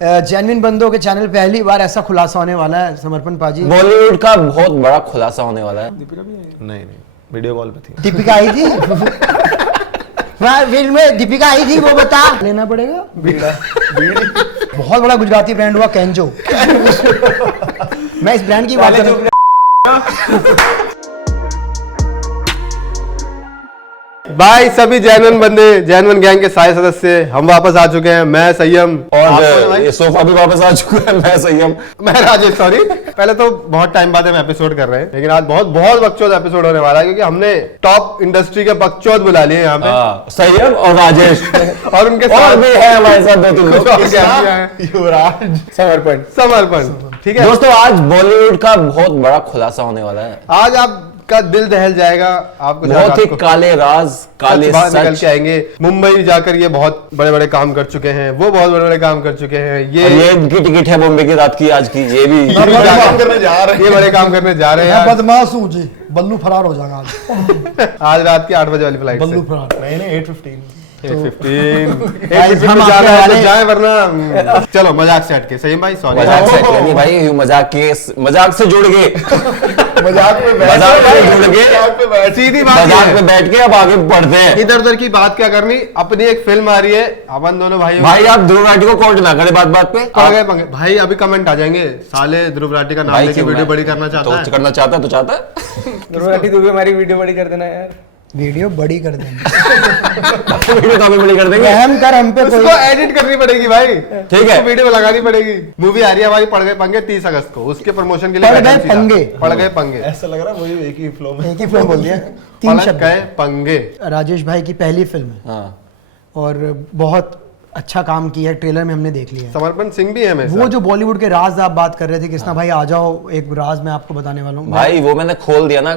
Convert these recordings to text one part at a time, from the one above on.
Genuine बंदों के channel पहली बार ऐसा खुलासा होने वाला है समर्पण पाजी। बॉलीवुड का बहुत बड़ा खुलासा होने वाला है। नहीं वीडियो कॉल पे थी। दीपिका आई थी फिल्म में दीपिका आई थी, वो बता लेना पड़ेगा। बहुत बड़ा गुजराती ब्रांड हुआ कैंजो। मैं इस ब्रांड की बात कर रहा हूं। भाई सभी जैनवन बंदे, जैनवन गैंग के सारे सदस्य हम वापस आ चुके हैं। मैं संयम और ये सोफा भी वापस आ चुका है। मैं संयम, मैं राजेश। सॉरी, पहले तो बहुत टाइम बाद हम एपिसोड कर रहे हैं, लेकिन आज बहुत बकचोद एपिसोड होने वाला है क्योंकि हमने टॉप इंडस्ट्री के बकचोद बुला लिए यहाँ पे। संयम और राजेश और उनके और भी है हमारे साथ दो तीन लोग। युवराज, समर्पण। ठीक है दोस्तों, आज बॉलीवुड का बहुत बड़ा खुलासा होने वाला है। आज आपका दिल दहल जाएगा। आपको बहुत ही काले राज, काले बाहर निकल सच। के आएंगे। मुंबई जाकर ये बहुत बड़े बड़े काम कर चुके हैं, वो बहुत बड़े बड़े काम कर चुके हैं। ये इनकी टिकट है बॉम्बे की रात की, आज की ये भी काम करने जा रहे हैं। ये बड़े काम करने जा रहे हैं। बदमाश हूँ जी, बल्लू फरार हो जाएगा आज। आज रात की 8 बजे वाली फ्लाइट बल्लू फरार। नहीं 8:15 में जा रहे हैं तो जाए, वरना चलो मजाक से हटके। सही भाई, सॉरी मजाक से नहीं भाई, मजाक से जुड़ गए। मजाक में सीधी बात मजाक में बैठ के अब आगे बढ़ते हैं। इधर उधर की बात क्या करनी। अपनी एक फिल्म आ रही है, अपन दोनों भाई आप ध्रुव राठी को कोर्ट ना करे बात पे। पड़ गए पंगे भाई। अभी कमेंट आ जाएंगे, साले ध्रुव राठी का नाम लेके वीडियो बड़ी करना चाहता है। तो करना चाहता है तो चाहता है। ध्रुव राठी तू भी हमारी वीडियो बड़ी कर देना यार। वीडियो बड़ी कर देंगे। वीडियो तो बड़ी कर देंगे। हम कर हम पे उसको एडिट करनी पड़ेगी भाई। ठीक है, वीडियो लगानी पड़ेगी। मूवी आ रही है हमारी पड़ गए पंगे 30 अगस्त को, उसके प्रमोशन के लिए पड़ गए पंगे। ऐसा लग रहा है वही एक ही फ्लो बोल दिया। 3 शब्द गए पंगे। राजेश भाई की पहली फिल्म है। हाँ। और बहुत अच्छा काम किया है, ट्रेलर में हमने देख लिया है। समर्पण सिंह भी है मेरे वो जो बॉलीवुड के राज आप बात कर रहे थे, कृष्णा भाई आ जाओ, एक राज मैं आपको बताने वाला हूँ भाई वो मैंने खोल दिया ना।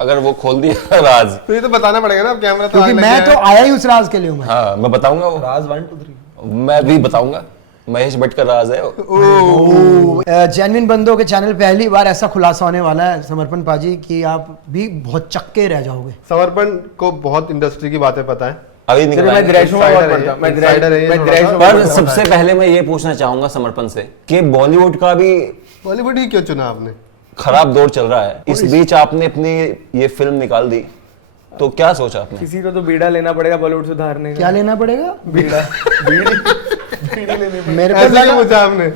अगर वो खोल दिया राज, तो ये तो बताना पड़ेगा ना। अब कैमरा तो क्योंकि मैं तो आया ही उस राज के लिए हूँ। हाँ मैं बताऊंगा वो राज 1 2 3 मैं भी बताऊंगा। महेश भट्ट का राज है। जेन्युइन बंदों के चैनल पहली बार ऐसा खुलासा होने वाला है समर्पण पाजी कि आप भी बहुत चक्के रह जाओगे। समर्पण को बहुत इंडस्ट्री की बातें पता है। अभी पर सबसे पहले मैं ये पूछना चाहूंगा समर्पण से कि बॉलीवुड का भी बॉलीवुड ही क्यों चुना आपने? खराब दौर चल रहा है, इस बीच आपने अपनी ये फिल्म निकाल दी, तो क्या सोचा आपने? किसी को तो बीड़ा लेना पड़ेगा बॉलीवुड सुधारने का। क्या लेना पड़ेगा? बीड़ा। मेरे को ऐसा क्यों पूछा आपने?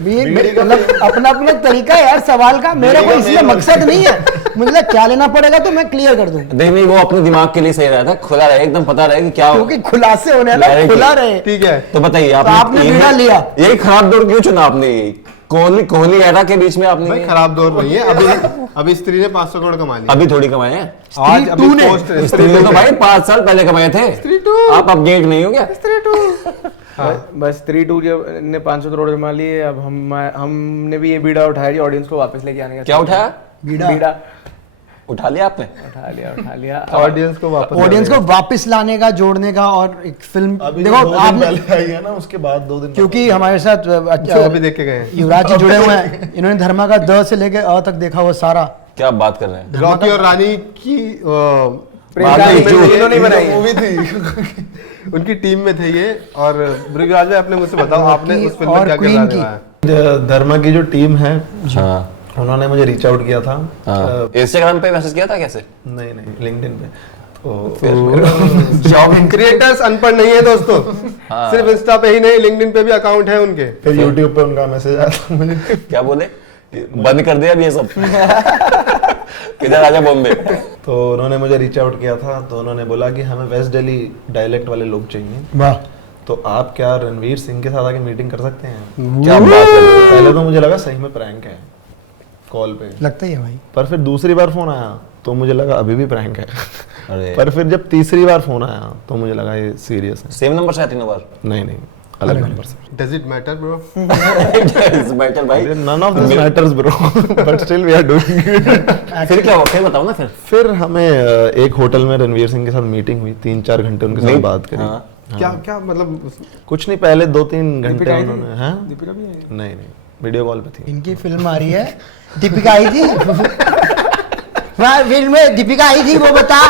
मतलब अपना तरीका है यार सवाल का। मेरा कोई इसलिए मकसद नहीं है, मतलब क्या लेना पड़ेगा तो मैं क्लियर कर दूं। नहीं वो अपने दिमाग के लिए सही रहा था, खुला रहे, एकदम पता रहे कि क्या, क्योंकि खुलासे होने वाले, खुला रहे। ठीक है, तो बताइए आपने बीड़ा लिया, यही खराब दौर क्यों चुना आपने? कोहली एरा के बीच में आपने भाई खराब दौर नहीं है। अभी स्त्री ने 500 करोड़ कमा लिया। अभी थोड़ी कमाए हैं। आज अभी स्त्री ने तो भाई 5 साल पहले कमाए थे। आप अपडेट नहीं हो क्या? बस स्त्री 2 ने 500 करोड़ जमा लिए। अब हमने भी ये बीड़ा उठाया ऑडियंस को वापस लेके आने का। क्या उठाया? बीड़ा उठा लिया आपने? उठा लिया ऑडियंस को वापस लाने का, जोड़ने का। और एक फिल्म देखो आपने आई है ना, उसके बाद 2 दिन क्योंकि हमारे साथ अभी देख के गए युवराज जी जुड़े हुए हैं। इन्होंने धर्मा का द से लेके अ तक देखा हुआ सारा। क्या बात कर रहे हैं? रॉकी और रानी की मूवी थी। उनकी टीम में थे ये। और ब्रिगराज अपने मुझसे बताओ, आपने उस फिल्म में क्या किया? धर्मा की जो टीम है, हाँ, उन्होंने मुझे रीच आउट किया था। इंस्टाग्राम पे मैसेज किया था? कैसे? नहीं लिंक्डइन पे। तो फिर जॉब क्रिएटर्स अनपढ़ नहीं है दोस्तों। सिर्फ इंस्टा पे ही नहीं, लिंक्डइन पे भी अकाउंट है उनके। फिर यूट्यूब पे उनका मैसेज आया था मुझे। क्या बोले? बंद कर दिया अब ये सब। किधर आजा बॉम्बे। तो उन्होंने मुझे रीच आउट किया था। तो उन्होंने बोला कि हमें वेस्ट दिल्ली डायलेक्ट वाले लोग चाहिए। वाह। तो आप क्या रणवीर सिंह के साथ आके मीटिंग कर सकते हैं? क्या बात कर रहे हो? पहले तो मुझे लगा सही में प्रैंक है, कॉल पे लगता ही है भाई। पर फिर दूसरी बार फोन आया तो मुझे लगा अभी भी प्रैंक है। अरे पर फिर जब तीसरी बार फोन आया तो मुझे लगा ये सीरियस है। सेम नंबर से तीनों बार? नहीं अलग नंबर से। Does it matter bro? Matter भाई, none of this matters bro, but still we are doing it. फिर क्या हुआ? फिर बताओ ना। फिर हमें एक होटल में रणवीर सिंह के साथ मीटिंग हुई। 3-4 घंटे उनके साथ बात करी। क्या मतलब? कुछ नहीं, पहले 2-3 घंटे उन्होंने। हाँ दीपिका भी आई? नहीं वीडियो कॉल पे थी। इनकी फिल्म आ रही है, दीपिका आई थी। फिल्म में दीपिका आई थी, वो बता।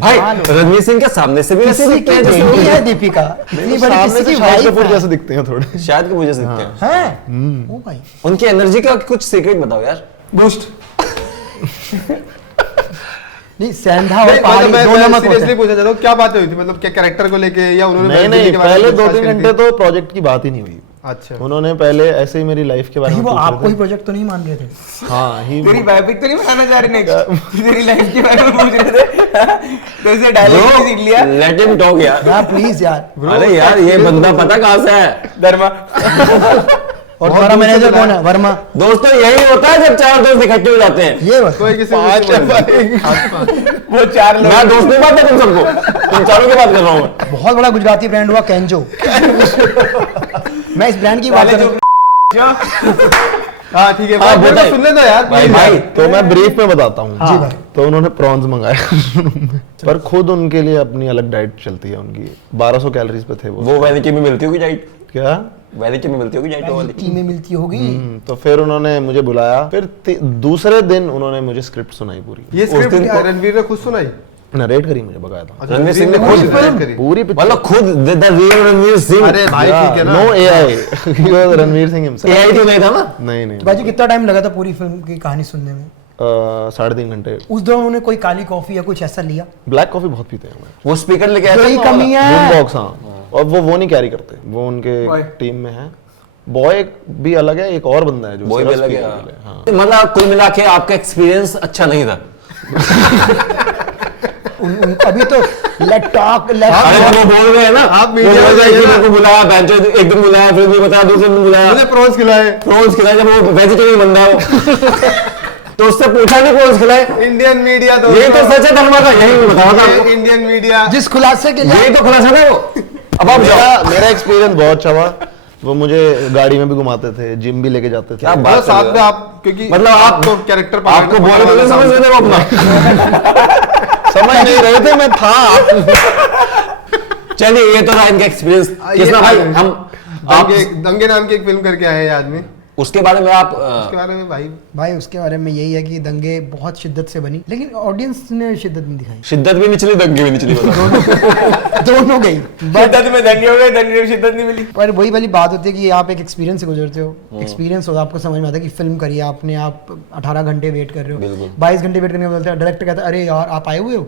भाई रणवीर सिंह के सामने से भी ऐसे किसी दिखते की हैं जैसे बेटी है दीपिका, इतनी बड़ी सामने किसी से की शाहिद वाइफ कपूर है। जैसे दिखते हैं थोड़े। शायद की वजह से दिखते हैं। हैं? ओ भाई उनकी एनर्जी का कुछ सीक्रेट बताओ यार। बूस्ट। नहीं, सेंधा और नहीं, पहाड़ी मतलब दो मैं नमक होते सीरियसली हैं। पूछना चाहता हूँ क्या बातें हुई थी, मतलब क्या कैरेक्टर को लेके या उन्होंने नहीं वैसे नहीं, के बारे में पहले पूछताछ 2-3 करी घंटे थी? तो प्रोजेक्ट की बात ही नहीं हुई। अच्छा उन्होंने पहले ऐसे ही मेरी लाइफ के बारे कहीं में वो पूछ आपको रहे ही थे। प्रोजेक्ट तो नहीं मान रहे थे? हाँ ही तेरी बायोपिक तो नहीं बनाना चाह रहे नेक्स्ट? तेरी लाइफ के बारे में पूछ रहे थे तो इसे डायलॉग भी सीख लिया। लेट हिम टॉक यार। यार प्लीज यार। अरे यार ये बंदा पता कहाँ से है? धर्मा। और तुम्हारा मैनेजर कौन है? वर्मा। दोस्तों यही होता है जब चार दोस्त इकट्ठे हो जाते हैं। ये बस कोई किसी पांच है भाई। वो 4 लोग। मैं दोस्त नहीं बात है तुम सबको, तुम चारों की बात कर रहा हूँ मैं। बहुत बड़ा गुजराती ब्रांड हुआ केंजो। मैं इस ब्रांड की बात कर रहा हूँ। हाँ ठीक है, हाँ, मेरे को बताइए। सुनने दो यार। भाई भाई तो मैं ब्रीफ में बताता हूँ। जी भाई। तो उन्होंने प्रॉन्स मंगाए पर खुद उनके लिए अपनी अलग डाइट चलती है उनकी। 1200 कैलोरीज पे थे वो। वो वैनिटी में मिलती होगी डाइट, क्या? वैनिटी में मिलती होगी डाइट वाली। टी में मिलती होगी। तो फिर उन्होंने मुझे बुलाया, फिर दूसरे दिन उन्होंने मुझे स्क्रिप्ट सुनाई पूरी। ये स्क्रिप्ट दिन क्या को- रणवीर ने खुद सुनाई? नरेट करी मुझे, बकाया था रणवीर सिंह ने खुद खुद narrate करी? पूरी picture। मतलब खुद द रियल रणवीर सिंह। अरे भाई ठीक है ना। No AI, he was Ranveer Singh himself. AI तो नहीं था ना। नहीं नहीं, भाई जी कितना टाइम लगा था पूरी फिल्म की कहानी सुनने में? 3.5 घंटे। उस दौरान उन्होंने कोई काली कॉफी या कुछ ऐसा लिया? ब्लैक कॉफी बहुत पीते हैं हमें। वो स्पीकर लेके आया था यही ना वाला। कमी बूम है। बॉक्स, हाँ। और वो नहीं कैरी करते, वो उनके Boy। टीम में है। बॉय भी अलग है, एक और बंदा है जो वो भी सिर्फ अलग है, speaker हाँ। के लिए, हाँ। मतलब कुल मिला के आपका एक्सपीरियंस अच्छा नहीं था। अभी तो लेट टॉक अरे वो बोल रहे हैं ना, आप वो मीडिया बोल में रहे हैं कि जाइए ना। मेरे को बुलाया बेंचो, एक दिन बुलाया, फिर भी बताया, दूसरे दिन बुलाया, मुझे प्रॉन्स खिलाए। प्रॉन्स खिलाया। जब वो वेजिटेरियन बंदा है वो तो उससे पूछा नहीं प्रॉन्स खिलाए। इंडियन मीडिया तो ये तो सच है धर्मा का, यही बताया था आपको। इंडियन मीडिया जिस खुलासे के लिए यही तो खुलासा था वो। अब आप जाओ। मेरा एक्सपीरियंस बहुत अच्छा हुआ। वो मुझे गाड़ी में भी घुमाते थे, जिम भी लेके जाते थे। क्या बात मतलब कर साथ रहे में हो? आप क्योंकि मतलब आप तो कैरेक्टर आपको बॉडी तो नहीं समझ रहे वो अपना। समझ नहीं रहे थे, मैं था। चलिए ये तो रहा इनका एक्सपीरियंस। किसना भाई हम आप दंगे नाम की एक फिल्म करके आए हैं ये आदमी, उसके बारे में आप उसके बारे में भाई भाई उसके बारे में यही है कि दंगे बहुत शिद्दत से बनी, लेकिन ऑडियंस ने शिद्दत नहीं दिखाई। शिद्दत भी निचली, दंगे भी निचली, बताओ। दोनों गई। शिद्दत में दंगे हो गए, दंगे में शिद्दत नहीं मिली। पर वही वाली बात होती है कि आप एक एक्सपीरियंस से गुजरते हो, एक्सपीरियंस होता है, आपको समझ में आता है कि फिल्म करिए आपने, आप 18 घंटे वेट कर रहे हो, बिल्कुल। 22 घंटे वेट करने के बोलते हैं, डायरेक्टर कहता है अरे यार आप आए हुए हो,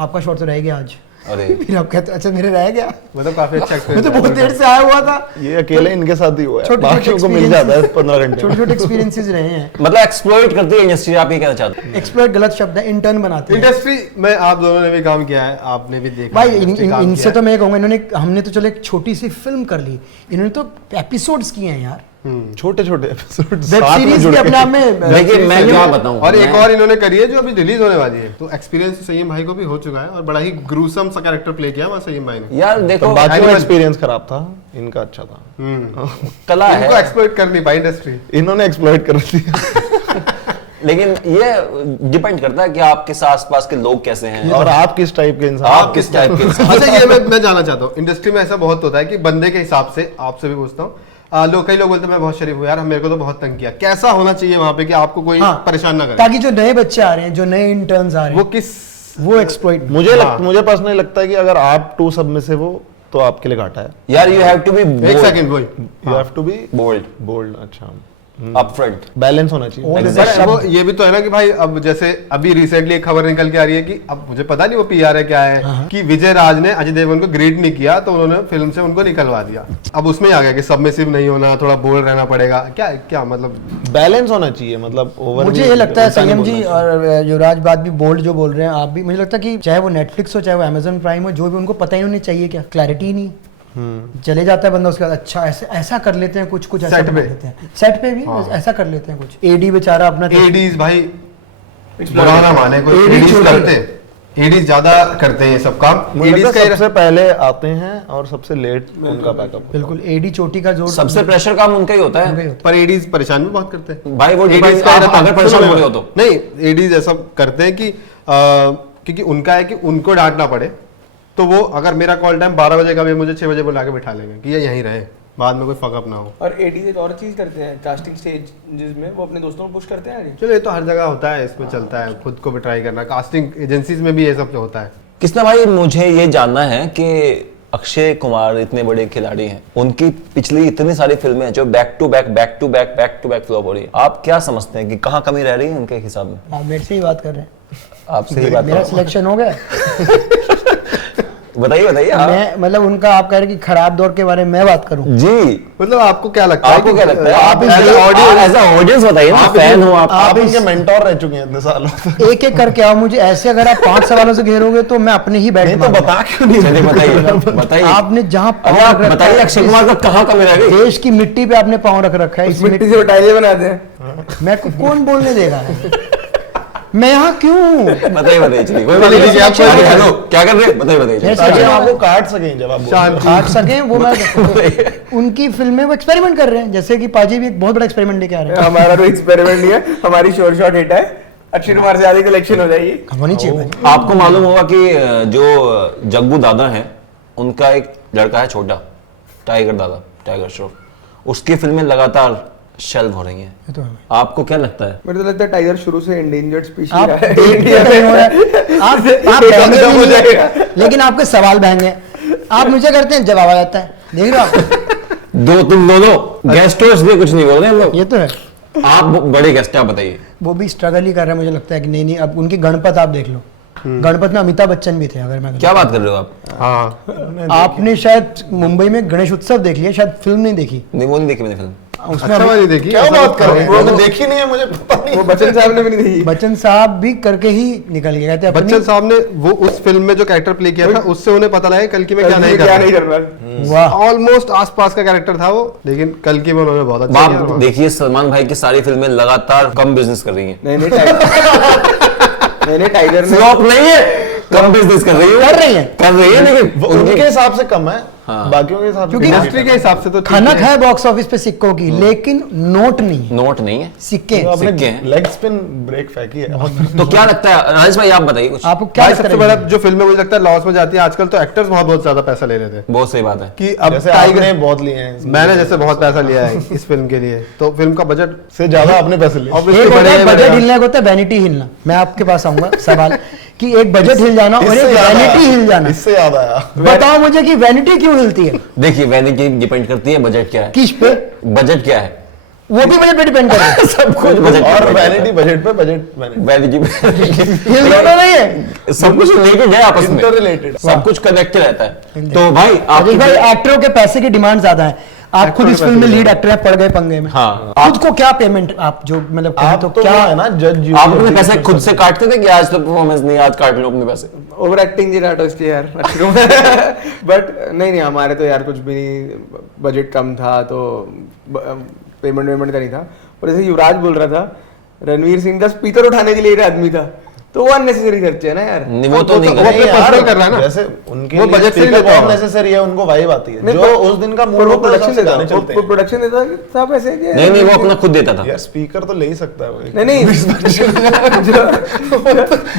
आपका शॉट तो रह गया आज। अरे फिर आप कहते हो अच्छा मेरे रह गया, मतलब काफी अच्छा मैं तो बहुत देर से आया हुआ था। ये अकेले इनके साथ ही हुआ है, छोटे-छोटे बाकियों को मिल जाता है 15 घंटे छोटे में। छोटे एक्सपीरियंसेस रहे हैं। मतलब एक्सप्लॉइट करती है इंडस्ट्री, आप ये कहना चाहते हैं? एक्सप्लोइट गलत शब्द है, इंटर्न बनाते हैं। इंडस्ट्री में आप दोनों ने भी काम किया है, आपने भी देखा भाई है, industry काम इनसे किया तो मैं ये कहूंगा, इन्होंने हमने तो चलो एक छोटी सी फिल्म कर ली, इन्होंने तो एपिसोड्स किए हैं यार, छोटे छोटे एपिसोड वेब सीरीज भी अपने आप में। देखिए मैं क्या बताऊं, और एक मैं- और इन्होंने करी है जो अभी रिलीज होने वाली है, तो एक्सपीरियंस सईम भाई को भी हो चुका है और बड़ा ही ग्रूसम सा कैरेक्टर प्ले किया वहाँ सईम भाई ने। यार देखो तो बाकियों का Animal- एक्सपीरियंस खराब था, इनका अच्छा था। कला इनको है, एक्सप्लोइट कर नहीं पाई इंडस्ट्री। इन्होंने एक्सप्लॉइट कर दिया। लेकिन ये डिपेंड करता है कि आपके आसपास के लोग कैसे हैं और आप किस टाइप के इंसान आप किस टाइप के इंसान। अच्छा ये मैं जानना चाहता हूँ, इंडस्ट्री में ऐसा बहुत होता है कि बंदे के हिसाब से, आपसे भी पूछता हूँ, लोग कई लोग बोलते हैं मैं बहुत शरीफ हूँ यार, मेरे को तो बहुत तंग किया, कैसा होना चाहिए वहाँ पे कि आपको कोई हाँ, परेशान ना करे? ताकि जो नए बच्चे आ रहे हैं, जो नए इंटर्न्स आ रहे वो हैं, किस वो एक्सप्लॉइट। मुझे पर्सनली लगता है कि अगर आप टू सबमिसिव हो तो आपके लिए घाटा है। यार यू हैव टू बी एक सेकंड वही you have to be bold, bold. अच्छा, अपफ्रंट। बैलेंस होना चाहिए। और Exactly. पर वो ये भी तो है ना कि भाई अब जैसे अभी रिसेंटली एक खबर निकल के आ रही है कि अब मुझे पता नहीं वो पीआर है क्या है कि विजय राज ने अजय देवगन को ग्रीट नहीं किया तो उन्होंने फिल्म से उनको निकलवा दिया। अब उसमें आ गया कि सबमिसिव नहीं होना, थोड़ा बोल्ड रहना पड़ेगा, क्या क्या मतलब? बैलेंस होना चाहिए, मतलब ओवर। मुझे ये लगता है संयम जी और युवराज बात भी बोल्ड जो बोल रहे हैं आप भी, मुझे लगता है कि चाहे वो नेटफ्लिक्स हो चाहे वो अमेजन प्राइम हो, जो भी उनको पता ही नहीं चाहिए क्या, क्लैरिटी नहीं। चले जाता है बंदा, उसके बाद अच्छा ऐसा कर लेते हैं, कुछ ऐसा Set बना पे। लेते हैं, सेट पे भी ऐसा कर लेते हैं कुछ। एडी बेचारा अपना एडीज भाई बुरा ना माने कोई, AD एडीज छोटे। करते हैं, एडीज ज्यादा करते हैं ये सब काम। मुझे एडीज लगता है का सबसे पहले आते हैं और सबसे लेट उनका बैकअप। बिल्कुल एडी चोटी का जोर सबसे प्रेशर काम उनका ही होता है पर एडीज परेशान भी बहुत करते हैं भाई। वो ADs डिपेंड, का आप रहता है। अगर परेशान हो रहे हो तो। नहीं, एडीज ऐसा करते हैं कि क्योंकि उनका है कि उनको डांटना पड़े, तो वो अगर मेरा कॉल टाइम 12 बजे का भी मुझे 6 बजे बुला के बिठा लेंगे कि ये यहीं रहे, बाद में कोई फकअप ना हो। और 80s एक और चीज करते हैं कास्टिंग स्टेज जिसमें वो अपने दोस्तों को पुश करते हैं आगे। चलो ये तो हर जगह होता है, इसमें चलता है, खुद को भी ट्राई करना, कास्टिंग एजेंसीज में भी ये सब होता है। किसना भाई, मुझे ये जानना है कि अक्षय कुमार इतने बड़े खिलाड़ी हैं, उनकी पिछली इतनी सारी फिल्में हैं जो बैक टू बैक फ्लॉप हो रही है, आप क्या समझते हैं कि कहाँ कमी रह रही है उनके हिसाब में? आप मेरे से ही बात कर रहे हैं, आपसे ही बात मेरा करो। सिलेक्शन हो गया। बताइए आप। मैं मतलब उनका आप कह रहे हैं कि खराब दौर के बारे में मैं बात करूं। जी, मतलब आपको क्या लगता है? आपको क्या लगता है? आप एज अ ऑडियंस बताइए ना, फैन हो आप। आप इनके मेंटोर रह चुके हैं इतने सालों तक। एक एक करके आओ, मुझे ऐसे अगर आप 5 सवालों से घेरोगे तो मैं अपने ही बैठ नहीं तो बता क्यों नहीं? चलिए बताइए आपने जहां अरे पाँव आप रख रखा बताइए है, अक्षय कुमार का कहाँ कमी रह गई? देश की मिट्टी पे आपने पाँव रख रखा है, इस मिट्टी से टाइलें बनाते हैं। मैं को कौन बोलने देगा है? मैं यहाँ क्यों हूँ? बताइए चलिए, कोई बात नहीं। अरे हेलो, क्या कर रहे हैं? बताइए Yes, ताकि sir. हम आपको काट सकें जब आप बोलें। काट सके वो मैं उनकी फिल्में वो एक्सपेरिमेंट कर रहे हैं, जैसे कि पाजी भी एक बहुत बड़ा एक्सपेरिमेंट लेके आ रहे हैं। हमारा कोई एक्सपेरिमेंट नहीं है, हमारी शोर शॉट हिट है, अक्षय कुमार से आधी कलेक्शन हो जाएगी। होनी चाहिए भाई। आपको मालूम होगा कि जो जग्गू दादा हैं, उनका एक लड़का है छोटा, टाइगर श्रॉफ, उसकी फिल्में लगातार शेल्व हो रही हैं। ये तो है। आपको क्या लगता है? मुझे तो लगता है टाइगर शुरू से एंडेंजर्ड स्पीशीज आप रहा है देखते नहीं हो रहे, आप बहंगे भी नहीं हैं, लेकिन आपके सवाल बहंगे, आप मुझे करते हैं जवाब आ जाता है, देख रहे हो आप? तुम दोनों गेस्ट हो इसलिए कुछ नहीं बोल रहे हम लोग। ये तो है। आप बड़े गेस्ट हैं, आप बताइए। वो भी स्ट्रगल ही कर रहे हैं, मुझे लगता है कि नहीं अब उनकी गणपत आप देख लो, गणपत में अमिताभ बच्चन भी थे। अगर मैं क्या बात कर रहे हो आप? हाँ, आपने शायद मुंबई में गणेश उत्सव देख लिया, शायद फिल्म नहीं देखी नहीं, वो नहीं देखी मैंने फिल्म। उसमें अच्छा वाली देखी? क्या ऐसा बात कुछ कर रहे हैं? करो। मैंने देखी नहीं है, मुझे पता नहीं। वो बच्चन साहब ने भी नहीं देखी। बच्चन साहब भी करके ही निकल गए थे अपनी। बच्चन साहब ने वो उस फिल्म में जो कैरेक्टर प्ले किया था, उससे उन्हें पता लगा कल की में क्या नहीं क्या नहीं करना। करना। वाह, ऑलमोस्ट आसपास का कैरेक्टर था वो, लेकिन कल की में उन्होंने बहुत अच्छा आप किया। देखिए, सलमान भाई की सारी फिल्में लगातार कम बिजनेस कर रही हैं। नहीं टाइगर ने फ्लॉप नहीं है, कम बिजनेस कर रही है लेकिन वो उनके हिसाब से कम है, बाकियों के हिसाब से क्योंकि इंडस्ट्री के हिसाब से तो ठीक खनक है। है बॉक्स ऑफिस पे सिक्कों की, लेकिन नोट नहीं है, नोट नहीं है। सिक्के। आपने सिक्के हैं। लेग स्पिन ब्रेक फेंकी है। तो क्या लगता है राजेश भाई, आप बताइए कुछ। आपको क्या भाई लगता सबसे है? बड़ा जो फिल्में मुझे लगता है लॉस में जाती है आजकल, तो एक्टर्स बहुत ज्यादा पैसा ले रहे थे बहुत सही बात है। कि अब जैसे टाइगर आपने बहुत लिए हैं, मैंने जैसे बहुत पैसा लिया है इस फिल्म के लिए, तो फिल्म का बजट से ज्यादा आपने पैसे लिए। obviously एक होता बढ़ेगा है ही बजट बढ़ेगा। हिलना, एक होता है वैनिटी हिलना। मैं आपके पास आऊंगा सवाल कि एक बजट हिल जाना और एक इससे याद वैनिटी आया, हिल जाना। इससे याद आया। बताओ मुझे कि वैनिटी क्यों हिलती है? देखिए, वैनिटी डिपेंड करती है बजट क्या है। किस पे? बजट क्या है? वो भी बजट पे डिपेंड कर रहा है। सब कुछ बजट और वैनिटी बजट पे बजट वैनिटी वैनिटी हिल दोनों नहीं है। सब कुछ रिलेटेड है आपस में, Interrelated। सब कुछ कनेक्टेड रहता है। तो भाई आप राजेश भाई, एक्टरों के पैसे की डिमांड ज्यादा है। आप खुद इस फिल्म में लीड एक्टर हैं, पड़ गए पंगे में। हाँ। खुद को क्या पेमेंट आप जो मतलब कहें आप तो तो क्या क्या है ना जज, आप अपने पैसे खुद से काटते थे कि आज तो परफॉर्मेंस नहीं, आज काट लो अपने पैसे? ओवर एक्टिंग जी डाटा उसकी यार बट नहीं हमारे तो यार कुछ भी नहीं, बजट कम था तो पेमेंट वेमेंट का नहीं था। और जैसे युवराज बोल रहा था, रणवीर सिंह का स्पीकर उठाने के लिए एक आदमी था, तो वो अननेसेसरी खर्चे है ना यार। नहीं, वो तो नहीं वो कर अपने पर्सनल कर रहा है ना, जैसे उनके वो लिए बजट से ही speaker लेता बहुत होगा। नेसेसरी है, उनको वाइब आती है नहीं, जो पर- उस दिन का पर मूड वो होता है, प्रोडक्शन सबसे देता गाने चलते वो हैं। प्रोडक्शन देता था पैसे के। नहीं, वो अपना खुद देता था। यार स्पीकर तो ले ही सकता है वो एक। नहीं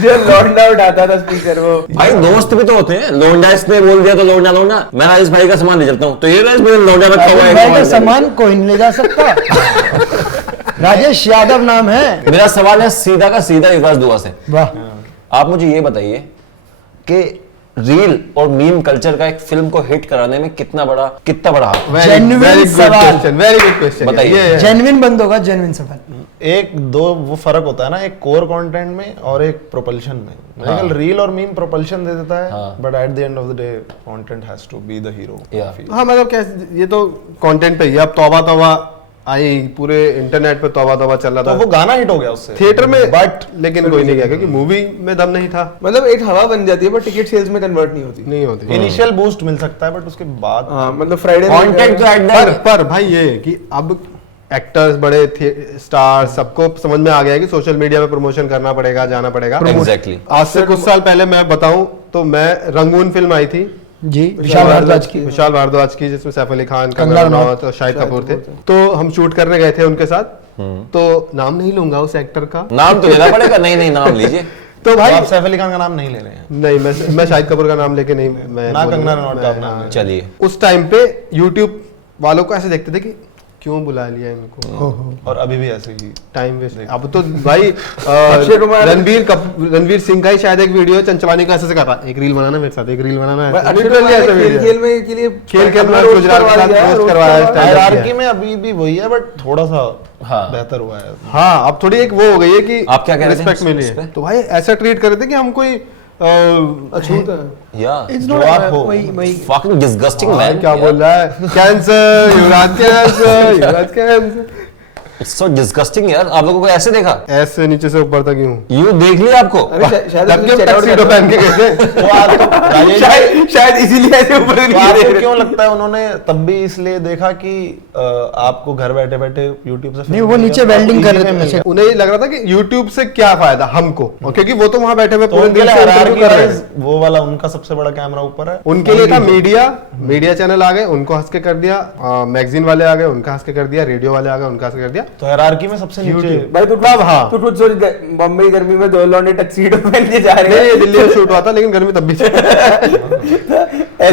जो लौंडा उठाता था स्पीकर वो। भाई दोस्त भी तो होते हैं, लोंडा इसने बोल दिया तो लोंडा मैं राजेश भाई का सामान ले चलता हूँ, तो ये राजेश भाई लोंडा रखा हुआ राजेश भाई का है। सामान कोई नहीं ले जा सकता। राजेश यादव नाम है। मेरा सवाल है सीधा का सीधा युवराज दुआ से। वाह, आप मुझे ये बताइए कि रील और मीम कल्चर का एक फिल्म को हिट कराने में कितना बड़ा हाथ? Genuine सवाल। Very good question. बताइए। जेन्युइन बंद होगा, जेन्युइन सवाल। एक दो वो फर्क होता है ना, एक कोर कंटेंट में और एक प्रोपल्शन में। मेरे ख्याल रील और मीम प्रोपल्शन दे देता है, हाँ। But at the end of the day content has to be the hero. Yeah. हाँ मतलब क्या, ये तो कंटेंट पे ही है। अब तौबा तौबा आई, पूरे इंटरनेट पे तौबा तौबा चल रहा तो था, वो गाना हिट हो गया उससे थिएटर में, बट लेकिन कोई नहीं गया क्योंकि मूवी में दम नहीं था, मतलब एक हवा बन जाती है, पर टिकट सेल्स में कन्वर्ट नहीं होती। नहीं होती। इनिशियल बूस्ट मिल सकता है, बट उसके बाद हाँ मतलब फ्राइडे कंटेंट तो एट पर भाई ये है कि अब एक्टर्स बड़े स्टार सबको समझ में आ गया है कि सोशल मीडिया पे प्रमोशन करना पड़ेगा, जाना पड़ेगा। Exactly. आज से कुछ साल पहले मैं बताऊं तो मैं रंगून फिल्म आई थी जी, विशाल भारद्वाज की। विशाल भारद्वाज की, जिसमें सैफ अली खान, कंगना कंगना रनौत, रनौत और शाहिद कपूर थे। तो हम शूट करने गए थे उनके साथ, तो नाम नहीं लूंगा उस एक्टर का, नाम तो लेना पड़ेगा। नहीं नाम लीजिए। तो तो भाई आप सैफ अली खान का नाम नहीं ले रहे हैं नहीं, मैं शाहिद कपूर का नाम लेके नहीं, मैं ना, बोलूंगा। कंगना रनौत का मैं- अपना हाँ। चलिए। उस टाइम पे यूट्यूब वालों को ऐसे देखते थे कि क्यों बुला लिया इनको, और अभी भी ऐसे ही टाइम वेस्ट। अब तो भाई कुमार- रणवीर सिंह का ही शायद एक वीडियो चंचलानी का ऐसे से कर रहा है, एक रील बनाना मेरे साथ, एक रील बनाना है, अक्षय Literally कुमार ऐसा ने video है। खेल में के लिए खेल में अपना गुजरात के साथ करवा दिया, रोस्ट करवाया है, stand-up हायरार्की किया। में अभी भी वही है, बट थोड़ा सा हाँ। बेहतर हुआ है। हाँ, अब थोड़ी एक वो हो गई है कि आप क्या कह रहे थे रिस्पेक्ट मिली इस पे? है। तो भाई ऐसा ट्रीट कर रहे थे कि हम कोई अछूत है। या It's जो not आप हो। वही fucking disgusting हाँ, man. क्या बोल रहा है, cancer, Yuvraj cancer, It's so disgusting यार, आप लोगों को ऐसे देखा? ऐसे नीचे से ऊपर तक यूं यूं देख लिया आपको? अरे शायद तब उसने के check out टक्सीडो कर- पहन के गए थे। तो आपको राजेश भाई, शायद इसीलिए ऐसे ऊपर तो नहीं आपको देख रहे। क्यों लगता है उन्होंने तब भी इसलिए देखा कि आपको घर बैठे बैठे यूट्यूब से नहीं, वो नीचे welding कर रहे थे। उन्हें ये लग रहा था कि YouTube से क्या फायदा हमको, और क्योंकि वो तो वहां बैठे हुए तो पूरे उनके दिन लिए से interview hierarchy कर रहे wise हैं। वो वाला उनका सबसे बड़ा कैमरा ऊपर है। उनके लिए था मीडिया चैनल आ गए, उनको हंस के कर दिया, मैगजीन वाले आ गए, उनका हंस के कर दिया, रेडियो वाले आ गए, उनका हंस के कर दिया। तो हायरार्की में सबसे नीचे भाई तू तब हाँ। तू खुद सोच, बम्बई गर्मी में दो लौंडे टक्सीडो पहन के जा रहे नहीं, हैं। दिल्ली में शूट हुआ था, लेकिन गर्मी तब भी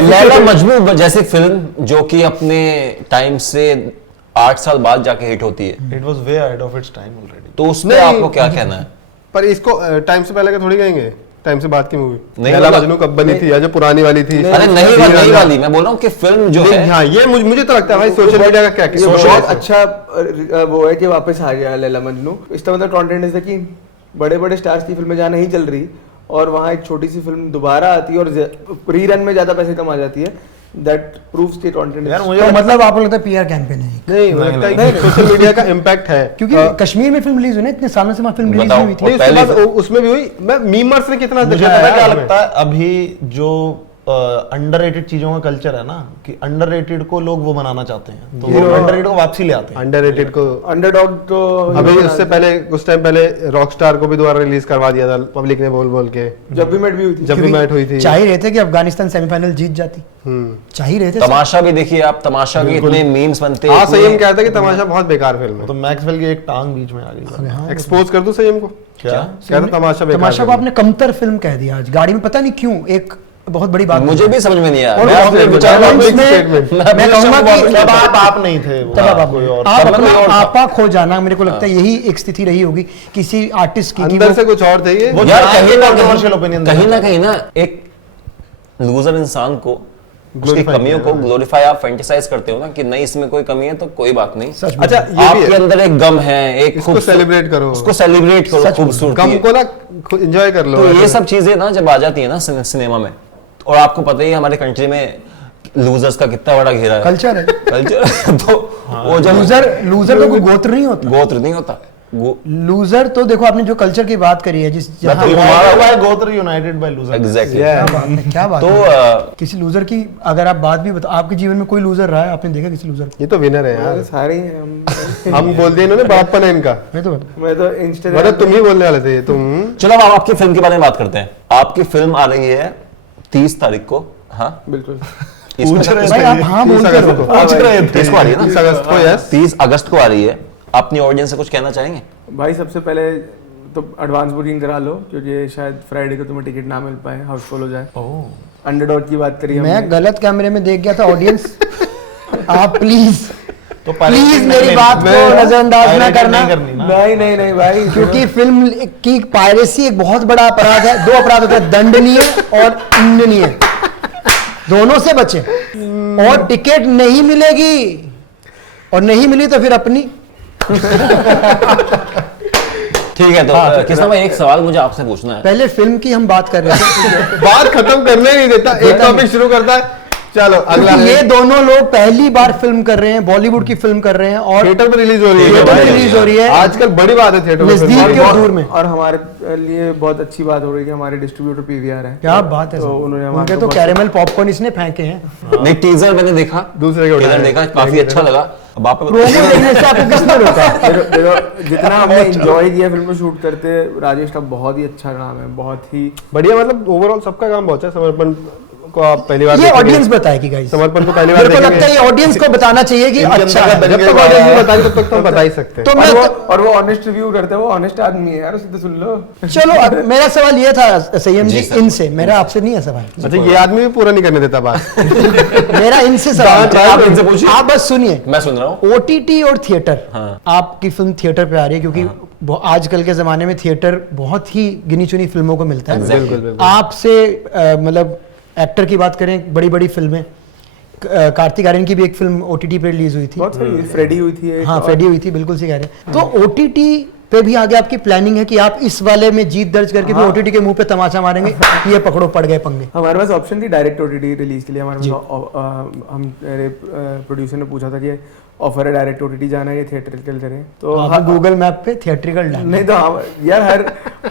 लैला मजनू जैसी फिल्म जो कि अपने टाइम से 8 साल बाद जाके हिट होती है, it was way ahead of its time already. तो उसमें नहीं। आपको क्या कहना है? पर इसको टाइम से पहले का थोड़ी कहेंगे, टाइम से बाद की मूवी नहीं, लैला मतलब- मजनू कब बनी थी, या जो पुरानी वाली थी। अरे नहीं वाली मैं बोल रहा हूँ कि फिल्म जो है, हाँ, ये मुझे तो लगता है भाई सोशल मीडिया का क्या ये क्या बहुत अच्छा वो है कि वापस आ गया लैला मजनू। इसका मतलब कंटेंट है कि बड़े बड़े स्टार्स की फिल्में जहाँ नहीं चल रही और वहाँ एक छोटी सी फिल्म दोबारा आती है और प्री रन में ज्यादा पैसे कमा जाती है, दैट प्रूव्स के कंटेंट। यार मुझे तो मतलब आपको लगता है पीआर कैंपेन है? नहीं, मुझे लगता है कि सोशल मीडिया का इम्पैक्ट है, क्योंकि कश्मीर में फिल्म रिलीज हुई ना, इतने सालों से वहाँ फिल्म रिलीज बताओ। नहीं हुई थी। नहीं, उसके पहले बाद उसमें भी हुई। मैं मीमर्स ने कितना मुझे दिखाया पता है क्या यार लगता है, अभी जो अंडररेटेड चीजों का कल्चर है ना, कि अंडररेटेड को लोग वो बनाना चाहते हैं, तो वो अंडररेटेड को वापसी ले आते हैं। अंडररेटेड को। अंडरडॉग तो अभी उससे पहले कुछ टाइम पहले रॉकस्टार को भी दोबारा रिलीज करवा दिया था पब्लिक ने बोल बोल के, जब भी मेट भी हुई थी। जब भी मैच हुई थी। चाह ही रहे थे कि अफगानिस्तान सेमीफाइनल जीत जाती, चाह ही रहे थे। तमाशा भी देखिए आप, तमाशा के इतने मीम्स बनते हाँ, इतने- सयम कहता है कि तमाशा बहुत बेकार फिल्म तो मैक्सवेल की एक टांग बीच में आ गई। हाँ, एक्सपोज कर दूं सयम को, क्या? कहता तमाशा बेकार तमाशा को फिल्म। आपने कमतर फिल्म कह दिया आज गाड़ी में, पता नहीं क्यों, एक बहुत बड़ी बात मुझे भी समझ में नहीं आया। और मैं अपने public विचार में- statement। मैं कहूंगा कि तब आप नहीं थे वो, तब आप कोई और आप तब अपना कोई और था। आपा खो जाना, मेरे को लगता है यही एक स्थिति रही होगी किसी आर्टिस्ट की कि अंदर वो से कुछ और थे ये। वो यार जान कहीं के ना controversial opinion कहीं देना ना कहीं ना एक लूजर इंसान को उसकी Glorify कमियों को किया। ग्लोरीफाई आप फैंटिसाइज करते हो ना कि नहीं इसमें कोई कमी है तो कोई बात नहीं। सच में। अच्छा, ये भी आपके है, अंदर एक गम है, एक इसको खूबसूरत- celebrate करो। उसको सेलिब्रेट करो, सच में। खूबसूरती कम है। को ना एंजॉय कर लो। तो ये सब चीजें ना जब आ जाती है ना सिनेमा में, और आपको पता ही है हमारे कंट्री में लूजर्स का कितना बड़ा घेरा है, कल्चर है। कल्चर। तो वो जब लूजर का कोई गोत्र नहीं होता। गोत्र नहीं होता लूजर तो देखो, आपने जो कल्चर की बात करी है, जिस जहाँ तो हमारा बाय गोत्र यूनाइटेड बाय लूजर। एग्जैक्टली। क्या बात है, क्या बात तो है। किसी लूजर की अगर आप बात भी बताओ, आपके जीवन में कोई लूजर रहा है, आपने देखा किसी लूजर को? ये तो विनर है यार। सारे ही हैं हम। हम बोल दिए इन्होंने, बड़प्पन है इनका। मैं तो बता मैं तो मतलब इंस्टाग्राम तुम ही बोलने वाले थे तुम। चलो अब आपकी फिल्म के बारे में बात करते हैं। आपकी फिल्म आ रही है 30 तारीख को। हाँ, बिल्कुल। पूछ रहे भाई, आप हाँ बोलते 30 रहो। अगस्त को। पूछ रहे थे। 30 को आ रही है ना? 30 अगस्त को, यस। 30 अगस्त को आ रही है। अपनी ऑडियंस से कुछ कहना चाहेंगे? भाई सबसे पहले तो एडवांस बुकिंग करा लो, क्योंकि शायद फ्राइडे को तुम्हें टिकट ना मिल पाए, हाउसफुल हो जाए। अंडरडॉग की बात करी हमने। मैं गलत कैमरे में देख गया था ऑडियंस। आप प्लीज तो प्लीज मेरी बात को नजरअंदाज ना करना, नहीं भाई, क्योंकि फिल्म की पायरेसी एक बहुत बड़ा अपराध है। दो अपराध होते हैं, दंडनीय और निंदनीय। दोनों से बचे। और टिकट नहीं मिलेगी, और नहीं मिली तो फिर अपनी। ठीक है, तो किस्ना भाई एक सवाल मुझे आपसे पूछना है। पहले फिल्म की हम बात कर रहे थे। बात खत्म करने ही नहीं देता, एक टॉपिक शुरू करता है, चलो अगला। क्योंकि ये दोनों लोग पहली बार फिल्म कर रहे हैं, बॉलीवुड की फिल्म कर रहे हैं, और थिएटर पे रिलीज हो रही है। थिएटर पे रिलीज हो रही है। आजकल बड़ी बात है थिएटर में। नजदीक फिल्म। के और दूर में। और हमारे लिए बहुत अच्छी बात हो रही है कि हमारे डिस्ट्रीब्यूटर पीवीआर है। क्या बात है तो सर। उन्होंने हमारे उनके को तो बहुत- कैरेमल पॉपकॉर्न इसने फेंके हैं। नहीं, टीजर मैंने देखा, दूसरे को टीजर देखा, काफी अच्छा लगा। अब आप प्रोमो देखने से आपको किसने रोका? देखो, जितना हमने एंजॉय किया फिल्म को शूट करते, राजेश का बहुत ही अच्छा काम है, बहुत ही। बढ़िया, मतलब ओवरऑल सबका काम बहुत है। समर्पण को आप पहली बार ये देखेंगे। ऑडियंस बताएगी गाइस। समर्पण को पहली बार मेरे को देखेंगे। लगता है ये ऑडियंस को बताना चाहिए कि इनके अच्छा अंदर है। का जब तक ऑडियंस नहीं बताएगी तब तक तो हम बता ही सकते हैं। तो मैं और वो ऑनेस्ट रिव्यू करते हैं, वो ऑनेस्ट आदमी है यार, उसे तो सुन लो। चलो अब मेरा सवाल ये था संयम जी जी सर। इनसे, मेरा आपसे नहीं है सवाल। अच्छा ये आदमी भी पूरा नहीं करने देता बात। मेरा इनसे सवाल है। आप इनसे पूछिए। आप बस सुनिए, मैं सुन रहा हूँ। ओटीटी और थिएटर, हाँ। आपकी फिल्म थिएटर पे आ रही है क्योंकि आजकल के जमाने में थिएटर बहुत ही गिनी चुनी फिल्मों को मिलता है। बिल्कुल बिल्कुल। आपसे मतलब एक्टर की बात करें, बड़ी बड़ी फिल्में, कार्तिक आर्यन की भी एक फिल्म ओटीटी पे रिलीज हुई थी। बहुत सारी फ्रेडी हुई थी एक, हाँ और- फ्रेडी हुई थी, बिल्कुल सही कह रहे हैं। तो ओटीटी पे भी आगे आपकी प्लानिंग है कि आप इस वाले में जीत दर्ज करके भी ओटीटी के मुंह पे तमाचा मारेंगे, ये पकड़ो पड़ गए पंगे। हमारे पास ऑप्शन थी डायरेक्ट ओटीटी रिलीज के लिए। हमारे पास हम मेरे प्रोड्यूसर ने पूछा था कि ऑफर है डायरेक्ट ओटीटी जाना है या थिएट्रिकल करें, तो आपने गूगल मैप पे थिएट्रिकल डाला। नहीं तो यार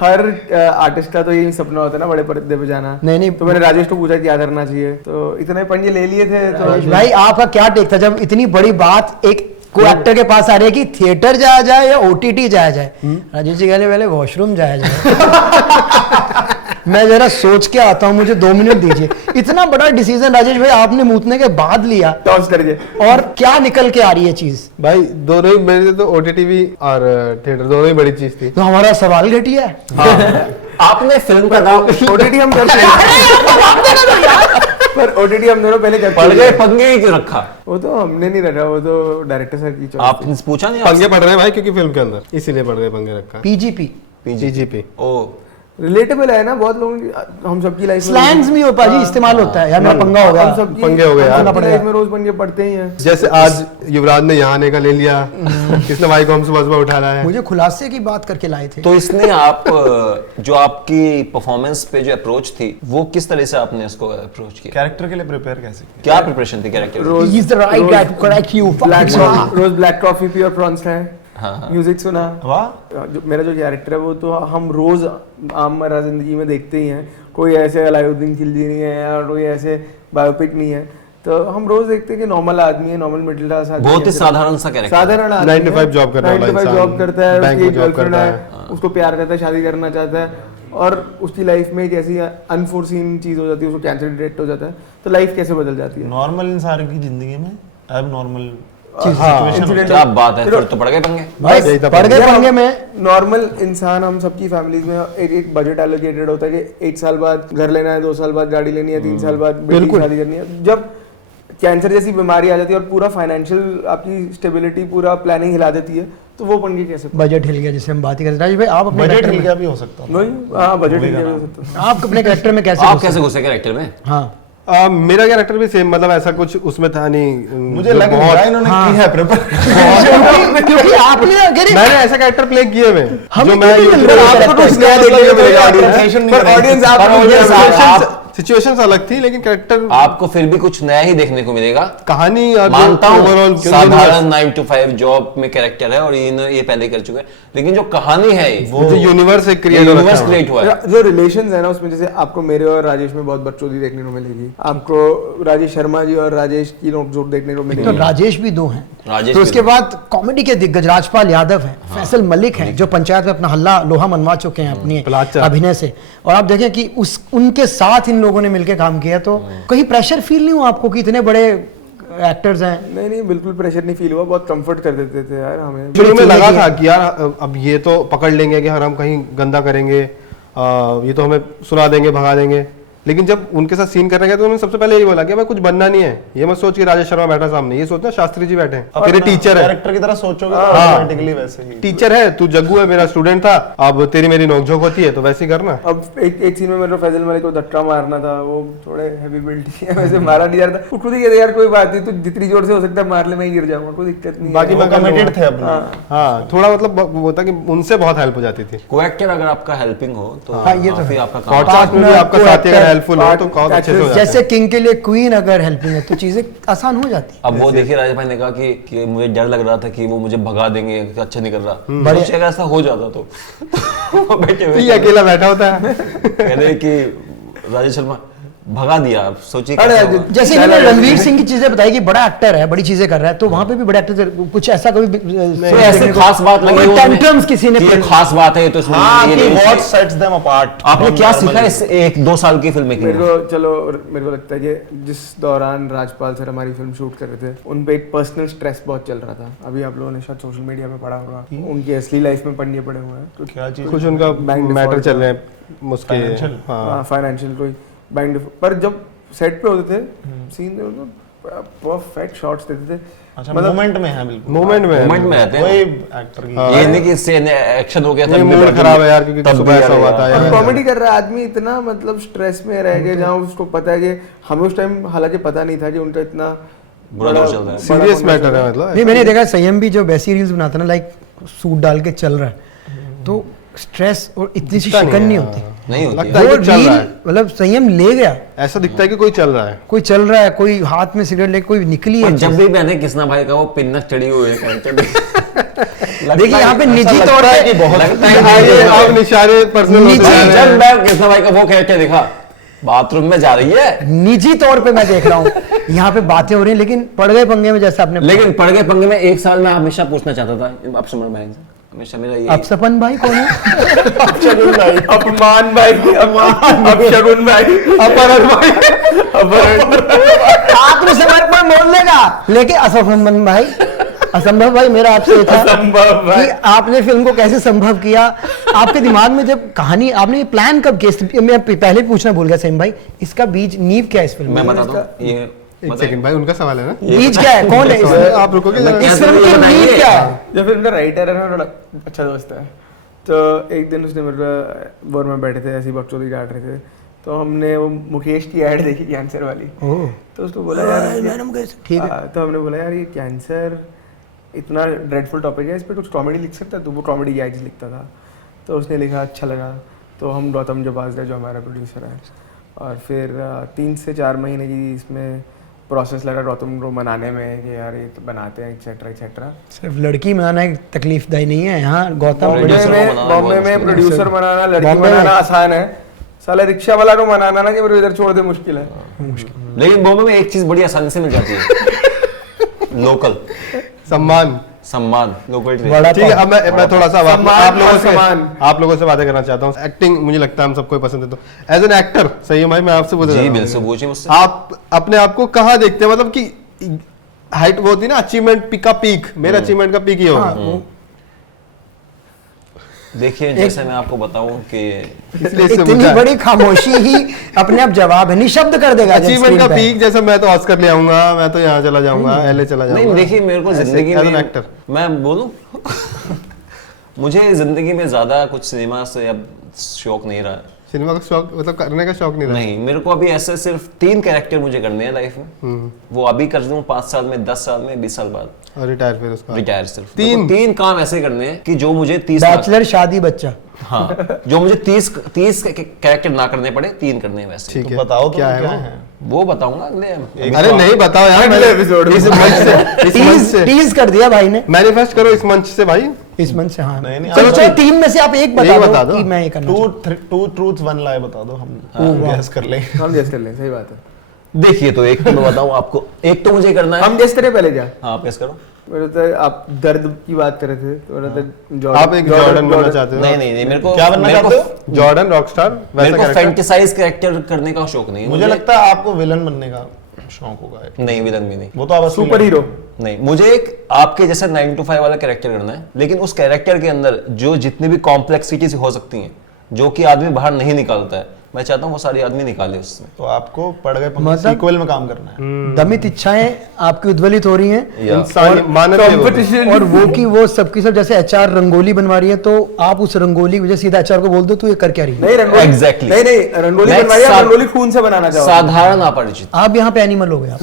हर आर्टिस्ट का तो यही सपना होता है ना, बड़े पर्दे पे जाना। नहीं तो मैंने राजेश को पूछा क्या करना चाहिए, तो इतने पंजे ले लिए थे। तो भाई आपका क्या टेक था जब इतनी बड़ी बात एक को एक्टर के पास आ रही है कि थिएटर जाया जाए या ओटीटी जाया जाए? राजेश जी कहले पहले वॉशरूम जाया जाए। मैं जरा सोच के आता हूँ, मुझे 2 मिनट दीजिए। इतना बड़ा डिसीजन राजेश भाई आपने मूतने के बाद लिया, टॉस करके और क्या निकल के आ रही है चीज? भाई दोनों ही, मेरे लिए तो ओटीटी भी और थिएटर दोनों ही बड़ी चीज थी। तो हमारा सवाल घटिया है। आपने फिल्म का नाम ओटीटी हम करते हैं, पर ओटीटी हम दोनों पहले पड़ करते गए हैं। पंगे ही क्यों रखा? वो तो हमने नहीं रखा, वो तो डायरेक्टर सर की choice थी। आपने पूछा नहीं पंगे पड़ रहे हैं भाई क्योंकि फिल्म के अंदर, इसीलिए पड़ गए पंगे रखा। PGP PGP. ओ रिलेटेबल है ना, बहुत लोगों की, हम सबकी लाइफ स्लैंग्स भी हो पाजी इस्तेमाल होता है। यार मेरा पंगा हो गया, हम सबकी पंगे हो गए यार। हम सबकी लाइफ में रोज पंगे पड़ते ही हैं। जैसे आज युवराज ने यहाँ आने का ले लिया, किसने भाई को हम सुबह सुबह उठा रहा है। मुझे खुलासे की बात करके लाए थे। तो इसने आप जो आपकी परफॉर्मेंस पे जो अप्रोच थी, वो किस तरह से आपने इसको अप्रोच किया? कैरेक्टर के लिए प्रिपेयर कैसे किया? क्या प्रिपरेशन थी कैरेक्टर की? रोज He is the right guy to correct you. रोज ब्लैक कॉफी पी और प्रॉन्स खाएं, हाँ। म्यूजिक सुना। वाह, जो मेरा जो कैरेक्टर है वो तो हम रोज आममर्रा जिंदगी में देखते ही हैं। कोई ऐसे अलाउद्दीन खिलजी नहीं है या कोई ऐसे बायोपिक नहीं है, तो हम रोज देखते हैं कि नॉर्मल आदमी है, नॉर्मल मिडिल क्लास आदमी बहुत ही है। साधारण सा कैरेक्टर। साधारण आदमी है, 9 to 5 जॉब करने वाला 9 to 5 इंसान, जॉब करता है, बैंक उसकी में एक जॉब गर्लफ्रेंड करता है, उसको प्यार करता है, शादी करना चाहता है, और उसकी लाइफ में एक ऐसी अनफोर्सीन चीज हो जाती है, उसको कैंसर डिटेक्ट हो जाता है, तो लाइफ कैसे बदल जाती है। नॉर्मल इंसान की जिंदगी में अब नॉर्मल इंसिडेंट क्या बात है, फिर तो पड़ गए पंगे। भाई यही था पड़ गए यार, पंगे में। नॉर्मल इंसान, हम सबकी फैमिलीज में एक बजट एलोकेटेड होता है कि 1 साल बाद घर लेना है, 2 साल बाद गाड़ी लेनी है, 3 साल बाद बेटी की बिल्कुल। शादी करनी है। जब कैंसर जैसी बीमारी आ जाती है और पूरा फाइनेंशियल आपकी स्टेबिलिटी, पूरा प्लानिंग हिला देती है, तो वो पंगे कैसे? बजट हिल गया जिसे हम बात ही करते हैं। राजेश भाई आप अपने बजट कैरेक्टर हिल में, गया भी हो सकता है। वही, हाँ, बजट हिल गया हो सकता है। आप अपने कैरेक्टर में कैसे आप घुसे? कैसे घुसे कैरेक्टर में? हाँ मेरा कैरेक्टर भी सेम, मतलब ऐसा कुछ उसमें था नहीं। मुझे जो लग रहा बहुत- है इन्होंने की है प्रिपेयर। क्योंकि आपने अगर मैंने ऐसा कैरेक्टर प्ले किए हुए हमें जो मैं क्यों नहीं YouTube मिल पे रहा? character- आपको कुछ नया देखने को मिलेगा Concession नहीं पर करेंगे। ऑडियंस आप पर audience आप- सिचुएशंस अलग थी लेकिन कैरेक्टर आपको फिर भी कुछ नया ही देखने को मिलेगा। कहानी और मानता हूँ ओवरऑल साधारण 9 to 5 जॉब में कैरेक्टर है और ये पहले कर चुके हैं, लेकिन जो कहानी है जो यूनिवर्स एक क्रिएट यूनिवर्स क्रिएट हुआ है। जो रिलेशंस है ना, उसमें जैसे आपको मेरे और राजेश में बहुत बकचोदी देखने को मिलेगी, आपको राजेश शर्मा जी और राजेश की नोकझोंक देखने को तो मिलेगी। राजेश भी 2 हैं, राजेश तो भी उसके 2। बाद कॉमेडी के दिग्गज राजपाल यादव हैं, फैसल मलिक हैं जो पंचायत में अपना हल्ला लोहा मनवा चुके हैं अपनी पलाचा। अभिनय से। और आप देखें कि उनके साथ इन लोगों ने मिलकर काम किया, तो कहीं प्रेशर फील नहीं हुआ आपको कि इतने बड़े एक्टर्स हैं? नहीं नहीं, बिल्कुल प्रेशर नहीं फील हुआ, बहुत कंफर्ट कर देते थे यार हमें। शुरू में लगा था कि यार अब ये तो पकड़ लेंगे कि हम कहीं गंदा करेंगे, ये तो हमें सुना देंगे, भगा देंगे। लेकिन जब उनके साथ सीन करने गए तो उन्होंने सबसे पहले यही बोला कि भाई कुछ बनना नहीं है। ये मत सोच कि राजेश शर्मा बैठा सामने, ये सोचना शास्त्री जी बैठे हैं, तेरे टीचर है, कैरेक्टर की तरह सोचोगे तो हाँ। ऑटोमेटिकली वैसे ही। टीचर है तू, जग्गू है मेरा स्टूडेंट था, अब तेरी मेरी नोकझोंक होती है तो वैसे ही करना। अब एक सीन में मेरे को फैजल मलिक को धक्का मारना था, वो थोड़े हैवी बिल्ड है, वैसे मारा नहीं जा रहा था। वो खुद ही कहते यार कोई बात नहीं, तू जितनी जोर से हो सकता है मार ले, मैं गिर जाऊंगा, कोई दिक्कत नहीं है। बाकी वो कमिटेड थे अपने। हाँ थोड़ा मतलब वो था कि उनसे बहुत हेल्प हो जाती थी। को-एक्टर अगर आपका हेल्पिंग हो तो हाँ, ये तो काफी है। आपका काम पॉडकास्ट में भी आपका साथी अगर हेल्पफुल हो तो बहुत अच्छे से हो जाता जैसे है। किंग के लिए क्वीन अगर हेल्पिंग है तो चीजें आसान हो जाती। अब वो देखिए राजेश भाई ने कहा कि मुझे डर लग रहा था कि वो मुझे भगा देंगे, कि अच्छा नहीं कर रहा। बढ़िया। सोचिए अगर ऐसा हो जाता तो वो बैठे तो हुए ये अकेला बैठा होता है। कह रहे कि राजेश शर्मा भगा दिया। आप सोचिए अरे, कैसा होगा। जैसे इन्होंने रणवीर सिंह की चीजें बताई कि बड़ा एक्टर है, बड़ी चीजें कर रहा है, तो वहां पे भी बड़ा एक्टर कुछ ऐसा कभी तो ऐसे खास बात लगी हो टेंट्रम्स किसी ने कि ये खास बात है तो इसमें हाँ, ये कि नहीं- what sets them apart आपने from क्या normal सीखा इस 1-2 साल की फिल्म मेरे को लगता है कि जिस दौरान राजपाल सर हमारी फिल्म शूट कर रहे थे उन पे एक पर्सनल स्ट्रेस बहुत चल रहा था। अभी आप लोगों ने शायद सोशल मीडिया पे पढ़ा होगा, उनकी असली लाइफ में पढ़ने पड़े हुए हैं तो क्या चीज? कुछ उनका बैंक मैटर default चल रहे हैं उसके। Financial? हाँ फाइनेंशियल कोई बैंक पर जब सेट पे होते थे सीन परफेक्ट शॉट्स देते थे। अच्छा, मतलब- मोमेंट में है बिल्कुल, मोमेंट में मोमेंट में रहते वही हैं। एक्टर की ये नहीं कि इससे एक्शन हो गया ये मूड खराब है यार क्योंकि सुबह ऐसा हुआ था और यार। कॉमेडी कर रहा है आदमी इतना मतलब स्ट्रेस में रह के जहाँ उसको पता है कि हमें उस टाइम हालांकि पता नहीं था कि उनका इतना बुरा दौर चल रहा है। सीरियस मैटर है मतलब। नहीं, मैंने देखा संयम भी जो वैसी रील्स बनाता है ना, लाइक सूट डाल के चल रहा है, तो स्ट्रेस और इतनी सी दिखता शिकन नहीं है, होती। नहीं होती लगता है। है वो कि चल रील रहा है, मतलब संयम ले गया, ऐसा दिखता है कि कोई चल रहा है। कोई चल रहा है, कोई हाथ में सिगरेट लेके कोई निकली और है जब चीज़। भी मैंने कृष्णा भाई का वो पिन्नक चढ़ी हुई है character देखिए यहाँ पे निजी तौर लगता है पे कि बहुत लगता है आगे कि आप निशाने पर्सनल होते नीचे जा रहे जब हैं। मैं कृष्णा भाई का वो कैरेक्टर देखा बाथरूम में जा रही है, निजी तौर पे मैं देख रहा हूँ यहाँ पे बातें हो रही हैं, लेकिन पड़ गए पंगे में जैसे आपने लेकिन पड़ गए पंगे में। एक साल में हमेशा पूछना चाहता था आप समर भाई से, हमेशा मेरा ये अपसपन भाई कौन है? अपमान भाई अपशगुन भाई अपहरण भाई आपने समर्पण बोल देगा, लेकिन असंभव भाई, असंभव भाई मेरा आपसे ये था असंभव भाई। कि आपने फिल्म को कैसे संभव किया, आपके दिमाग में जब कहानी आपने ये प्लान कब किया? मैं पहले पूछना भूल गया सेम भाई, इसका बीज नींव क्या है इस फिल्म मैं में? बताता हूँ ये एक सेकंड भाई, उनका सवाल है ना। बीज क्या है, कौन है इसमें? आप रुकोगे जरा? इस फिल्म की नींव क्या है? जो फिल्म का राइटर है ना बड़ा अच्छा दोस्त है, तो एक दिन उसने मेरे को बोर में बैठे थे ऐसी बकचोदी काट रहे थे, तो हमने वो मुकेश की ऐड देखी कैंसर वाली, ओह, तो उसको बोला यार मैडम कैसे? ठीक है। तो हमने बोला यार ये कैंसर इतना ड्रेडफुल टॉपिक है, इस पर कुछ कॉमेडी लिख सकता है, तो वो कॉमेडी की एड्स लिखता था, तो उसने लिखा अच्छा लगा, तो हम गौतम जबाज है जो हमारा प्रोड्यूसर है, और फिर 3 से 4 महीने की इसमें प्रोसेस लगा गौतम को मनाने में कि यार ये तो बनाते हैं एक्सेट्रा एक्सेट्रा। सिर्फ लड़की बनाना एक तकलीफदायी नहीं है, यहाँ गौतम Producer को बनाना बॉम्बे बहुत में मुश्किल है। प्रोड्यूसर बनाना, लड़की बॉम्बे में। बनाना आसान है, साला रिक्शा वाला को मनाना ना कि मेरे को इधर छोड़ दे मुश्किल है। लेकिन बॉम्बे में एक चीज बड़ी आसानी से मिल जाती है, लोकल सम्मान। सम्मान, लोकल बड़ा ठीक है, अब मैं थोड़ा सा सम्मान और सम्मान। आप लोगों से बातें करना चाहता हूँ। एक्टिंग मुझे लगता है हम सबको पसंद है, तो एज एन एक्टर सही है भाई, मैं आपसे पूछ रहा जी हूँ। बिल्कुल पूछिए मुझसे। आप अपने आप को कहाँ देखते हैं, मतलब कि हाइट वो होती है ना, अचीवमेंट का पीक, मेरा अचीवमेंट का पीक ही होगा। देखिए जैसे मैं आपको बताऊं कि इसलिए इससे इतनी पूछा है। बड़ी खामोशी ही अपने आप जवाब है, निशब्द कर देगा जब अचीवमेंट screen का पे है। पीक, जैसे मैं तो ऑस्कर ले आऊंगा, मैं तो यहाँ चला जाऊंगा, एलए चला जाऊंगा। नहीं देखिए मेरे को ऐसे जिंदगी as an में actor। मैं बोलूं मुझे जिंदगी में ज्यादा कुछ सिनेमा से अब शौक नहीं रहा है। सिनेमा का शौक, मतलब करने का शौक नहीं रहा। नहीं, मेरे को अभी ऐसे सिर्फ 3 कैरेक्टर मुझे करने हैं लाइफ में, वो अभी कर दूं 5 साल में, 10 साल में, 20 साल बाद और रिटायर फिर उसका रिटायर। सिर्फ तीन? मेरे को 3 काम ऐसे करने हैं कि जो मुझे 30 लाख, बैचलर, शादी, बच्चा। हाँ जो मुझे 30 कैरेक्टर ना करने पड़े, 3 करने हैं वैसे। ठीक तो है, बताओ तो क्या क्या है है? वो बताऊंगा अगले अरे नहीं बताओ यार, अगले एपिसोड में। इस मंच से, इस मंच से टीज कर दिया भाई ने मैनिफेस्ट करो, इस मंच से भाई। इस मन से। हाँ नहीं, चलो आप- चलो 3 में से आप एक बता बता दो दो। कि मैं ये करना चाहता टू ट्रूथ वन लाई बता दो, हम गैस कर लें। हम गेस कर लें, सही बात है। देखिए तो एक तो मैं बताऊं आपको, एक तो मुझे करना है। हम गेस करें पहले क्या? हाँ आप गेस करो। मेरे तो आप दर्द की बात कर रहे थे, तो मेरा तो आप एक जॉर्डन बनना चाहते हो? नहीं नहीं नहीं, मेरे को क्या बनना मेरे को- चाहते हो? जॉर्डन रॉकस्टार मेरे वैसा को कैरेक्टर। फैंटेसाइज कैरेक्टर करने का शौक नहीं है मुझे लगता है आपको विलन बनने का शौक होगा। नहीं, विलन भी नहीं। वो तो आप असली सुपर हीरो। नहीं, मुझे एक आपके जैसा 9 to 5 वाला कैरेक्टर करना है, लेकिन उस कैरेक्टर के अंदर जो जितनी भी कॉम्प्लेक्सिटीज हो सकती हैं, जो कि आदमी बाहर नहीं निकालता है, मैं चाहता हूँ वो सारी आदमी निकाले उसमें। तो आपको पड़ गए मतलब- सीक्वल में काम करना है। दमित इच्छाएं आपकी उद्वलित हो रही हैं, इंसान मानव है वो। कंपटीशन और वो की वो सबकी सब, जैसे एचआर रंगोली बनवा रही है, तो आप उस रंगोली की वजह सीधा एचआर को बोल दो तू ये कर क्या रही है। नहीं रंगोली Exactly. नहीं नहीं रंगोली मैं बनवाई है, सा- रंगोली खून से बनाना चाहो। साधारण अपरिचित, आप यहाँ पे एनिमल हो गए, आप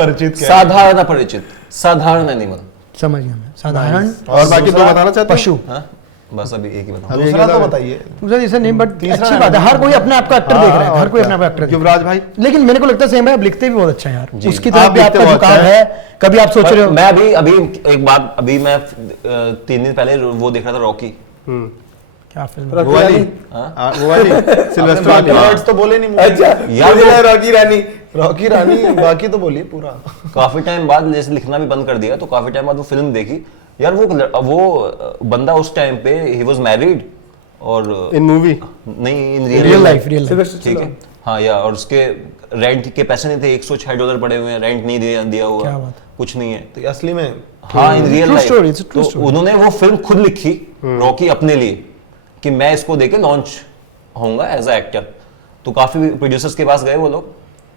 परिचित क्या है? साधारण अपरिचित, साधारण एनिमल। समझ गया मैं, साधारण और बाकी तो दूसरा- बताना चाहते हो? पशु। हाँ बस अभी एक ही बताऊँ। अभी दूसरा एक तो बता- बताइए। दूसरा जैसे नहीं, बट तीसरा अच्छी बात है, हर कोई अपने आप का एक्टर देख रहा है, और हर कोई क्या? अपने आप एक्टर। युवराज भाई, लेकिन मेरे को लगता है सेम भाई आप लिखते भी बहुत अच्छा है यार, जी। उसकी आप तरफ भी लिखते आपका बहुत झुकाव अच्छा है। कभी आप सोच रहे हो मैं अभी अभी एक बात, अभी मैं 3 दिन पहले वो देख रहा था रॉकी। क्या फिल्म वो वाली वो वाली सिल्वेस्टर वाली वर्ड्स तो बोले नहीं अच्छा यार मुझे लगा रॉकी रानी। रॉकी रानी बाकी तो बोलिए पूरा। काफी टाइम बाद जैसे लिखना भी बंद कर दिया तो काफी टाइम बाद वो फिल्म देखी यार। वो बंदा उस टाइम पे ही वाज मैरिड और इन मूवी नहीं इन रियल लाइफ ठीक है हाँ यार। और उसके रेंट के पैसे नहीं थे, $106 पड़े हुए हैं, रेंट नहीं दिया हुआ, क्या बात कुछ नहीं है। तो असली में हाँ in real True story, it's a life true तो story. उन्होंने वो फिल्म खुद लिखी रॉकी अपने लिए कि मैं इसको देके लॉन्च होऊंगा एज अ एक्टर। तो काफी प्रोड्यूसर्स के पास गए वो लोग,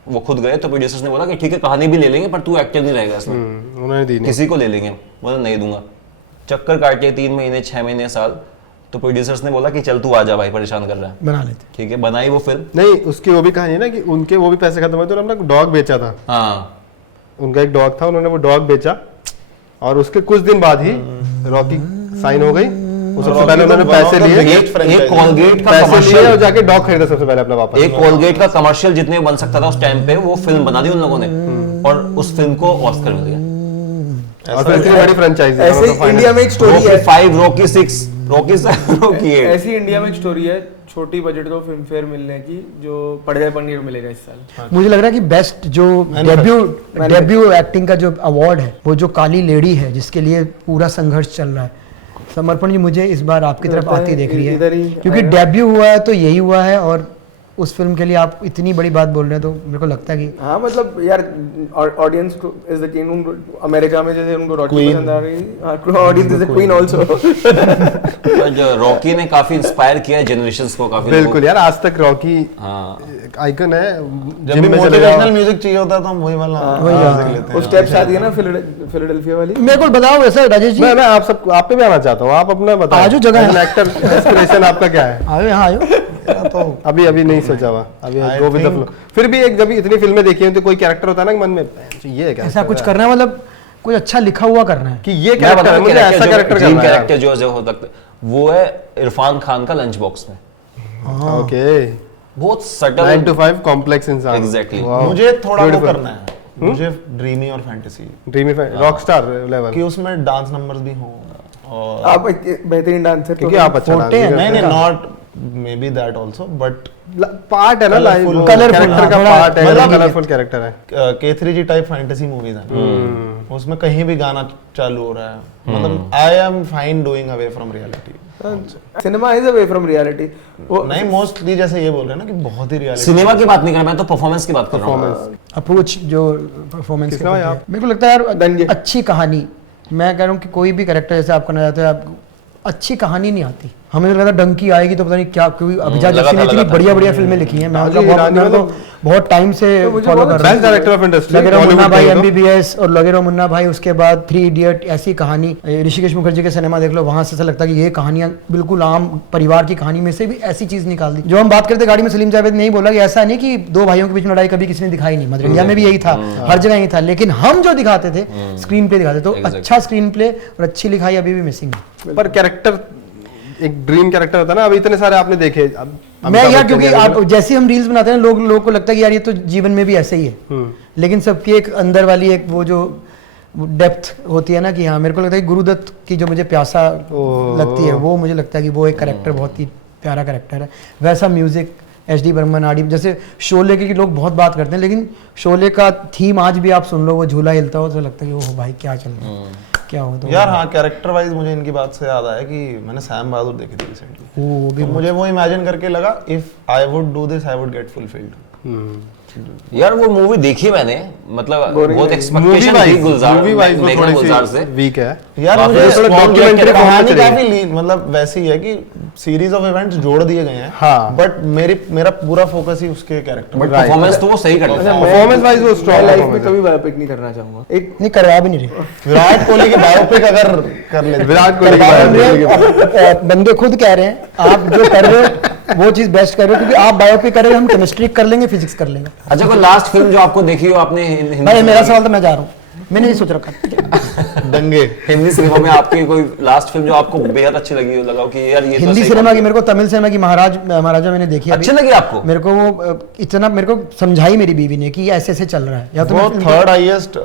वो खुद गए तो प्रोड्यूसर्स ने बोला कि ठीक है कहानी भी ले लेंगे पर तू एक्टर नहीं रहेगा इसमें, उन्होंने दी नहीं। किसी को ले लेंगे। बोला नहीं दूंगा। चक्कर काटे 3 महीने 6 महीने साल, तो प्रोड्यूसर्स ने बोला कि चल तू आ जा भाई, परेशान कर रहा है। बना लेते। ठीक है बनाई वो फिल्म। नहीं उसकी वो भी कहानी है ना कि उनके वो भी पैसे खत्म हुए तो उन्होंने डॉग बेचा था। हाँ उनका एक डॉग था, उन्होंने वो डॉग बेचा और उसके कुछ दिन बाद ही रॉकी साइन हो गई। वो सबसे पहले उन्होंने पैसे लिए, एक कॉलगेट का पैसे लिए और कमर्शियल, जाके डॉग खरीदा सबसे पहले अपना वापस। एक कॉलगेट का कमर्शियल जितने बन सकता था उस टाइम पे वो फिल्म बना दी उन लोगों ने और उस फिल्म को ऑस्कर मिल गया। और फिर इतनी बड़ी फ्रेंचाइजी ऐसे ही इंडिया में एक स्टोरी रॉकी है, 5, रॉकी 6, रॉकी 7, रॉकी 8। ऐसी इंडिया में एक स्टोरी है छोटी बजट को फिल्म फेयर मिलने की, जो पर्दे पर नहीं मिलेगा इस साल। मुझे लग रहा है कि बेस्ट जो डेब्यू एक्टिंग का जो अवार्ड है वो जो काली लेडी है जिसके लिए पूरा संघर्ष चल रहा है, समर्पण जी मुझे इस बार आपकी तरफ आती दिख रही इधर ही है क्योंकि डेब्यू हुआ है तो यही हुआ है और उस फिल्म के लिए आप इतनी बड़ी बात बोल रहे हैं तो मेरे को लगता है कि हाँ मतलब यार audience is the king. America में जैसे उनको रॉकी पसंद आ रही है, audience is the queen also. जो रॉकी ने काफी इंस्पायर किया है जनरेशंस को, काफी बिल्कुल यार, आज तक रॉकी हाँ आइकन है। जब जिम भी में चले मोटिवेशनल जाओ। म्यूजिक चाहिए होता है तो हम वही वाला वही म्यूजिक लेते हैं। वो स्टेप्स आती है ना फिलाडेल्फिया वाली। मेरे को बताओ वैसे राजेश जी, मैं आप पे भी आना चाहता हूँ, आप अपना बताओ। आजो जगह है। एक्टर इंस्पिरेशन आपका क्या है? आयो यहाँ आयो। तो अभी नहीं सोचा हुआ, अभी I go with the think- flow. फिर भी एक जब इतनी फिल्में देखी हैं तो कोई कैरेक्टर होता है ना मन में, ये है क्या ऐसा कुछ करना है मतलब कुछ अच्छा लिखा हुआ करना है। कि ये मैं कैरेक्टर बता है, मुझे ऐसा कैरेक्टर ड्रीम करना है। कैरेक्टर जो हो सकता है वो है इरफान खान का लंच बॉक्स में। ओके, बहुत सटल 9 to 5 कॉम्प्लेक्स इंसान। Exactly. Wow. मुझे थोड़ा वो Beautiful. करना है, मुझे ड्रीमी और फैंटेसी ड्रीमी रॉकस्टार लेवल, कि उसमें डांस नंबर्स भी हों और आप एक बेहतरीन डांसर क्योंकि आप अच्छा फोटे हैं, डांस नहीं करते नहीं not may be that also but part है ना, Colourful, कैरेक्टर का थोड़ा- पार्ट है, मतलब- कलरफुल कैरेक्टर है। K3G टाइप फैंटेसी मूवीज हैं, उसमें कहीं भी गाना चालू हो रहा है, मतलब I am fine doing away from reality. Cinema is away from reality. वो नहीं मोस्टली जैसे ये बोल रहे हैं ना कि बहुत ही रियलिटी। सिनेमा की बात नहीं कर रहा मैं तो परफॉर्मेंस की बात कर रहा हूँ। अप्रोच जो परफॉर्मेंस किसका है आप? मेरे को लगता है यार दंगे। अच्छी कहानी, मैं कह रहा हूँ कि कोई भी कैरेक्टर जैसे आप करना चाहते हो, आप अच्छी कहानी नहीं आती। हमें तो लगा डंकी आएगी तो पता नहीं क्या, क्योंकि अभिजात लगा जोशी ने था, इतनी लगा था। बढ़िया बढ़िया फिल्में लिखी हैं। मैं जी, ईरानी मतलब बहुत टाइम से मुझे फॉलो बहुत कर रहा बेस्ट डायरेक्टर ऑफ इंडस्ट्री लगे रहो मुन्ना भाई MBBS और लगे रहो मुन्ना भाई, उसके बाद 3 इडियट, ऐसी कहानी ऋषिकेश मुखर्जी के सिनेमा देख लो, वहां से ऐसा लगता है कि ये कहानियां बिल्कुल आम परिवार की कहानी में से भी ऐसी चीज निकाल दी। जो हम बात करते गाड़ी में, सलीम जावेद ने ही बोला कि ऐसा नहीं कि 2 भाइयों के बीच में लड़ाई कभी किसी ने दिखाई नहीं, मतलब इंडिया में भी यही था, हर जगह यही था, लेकिन हम जो दिखाते थे स्क्रीन प्ले दिखाते, तो अच्छा स्क्रीन प्ले और अच्छी लिखाई अभी भी मिसिंग है। पर कैरेक्टर एक ड्रीम कैरेक्टर होता है ना, अब इतने सारे आपने देखे। मैं यार क्योंकि आप जैसे हम रील्स बनाते हैं लोगों को लगता है कि यार ये तो जीवन में भी ऐसे ही है, लेकिन सबकी एक अंदर वाली एक वो जो डेप्थ होती है ना कि हाँ, मेरे को लगता है कि गुरुदत्त की जो मुझे प्यासा लगती है, वो मुझे लगता है कि वो एक कैरेक्टर बहुत ही प्यारा कैरेक्टर है। वैसा म्यूजिक HD बर्मन आदि, जैसे शोले की लोग बहुत बात करते हैं, लेकिन शोले का थीम आज भी आप सुन लो, वो झूला हिलता हो तो लगता है कि ओह भाई क्या चल रहा है, क्या हो। तो यार हाँ, कैरेक्टर वाइज मुझे इनकी बात से याद आया कि मैंने सैम बहादुर देखी थी रिसेंटली, वो भी तो मुझे वो इमेजिन करके लगा if I would do this I would get fulfilled. यार वो मूवी देखी मैंने, मतलब Boring बहुत है। एक्सपेक्टेशन थी गुलजार, मूवी वाइज वो देखा गुलजार से। थोड़ी वीक है यार काफी मुझे थोड़ा documentary कहानी format चलेगी। काफी मतलब वैसी है कि सीरीज ऑफ इवेंट्स जोड़ दिए गए हैं, हाँ। बट मेरा पूरा फोकस ही उसके कैरेक्टर बट परफॉर्मेंस तो वो सही कर लेता है। परफॉर्मेंस वाइज वो मैं स्ट्रॉन्ग लाइफ में कभी बायोपिक नहीं करना चाहूंगा। एक नहीं करवा भी नहीं रहे। विराट कोहली की बायोपिक अगर कर लेते विराट कोहली की करवा बात रहे हैं, अब बंदे खुद कह रहे हैं आप जो कर रहे हो वो चीज बेस्ट कर रहे हो, क्योंकि आप बायोपिक कर रहे हो, हम केमिस्ट्री कर लेंगे, फिजिक्स कर लेंगे। अच्छा कोई लास्ट फिल्म जो आपको देखी हो आपने हिंदी भाई मेरा सवाल तो मैं जा रहा हूँ, मैंने ये सोच रखा दंगे। हिंदी सिनेमा में आपकी कोई लास्ट फिल्म जो आपको बेहद अच्छी लगी हो, लगा हो कि यार ये तो हिंदी सही सिनेमा काम की मेरे को तमिल सिनेमा की महाराजा मैंने देखी अच्छी लगी आपको? मेरे को वो इतना मेरे को समझाई मेरी बीवी ने कि ये ऐसे ऐसे चल रहा है, या तो वो मैं film थर्ड हाईएस्ट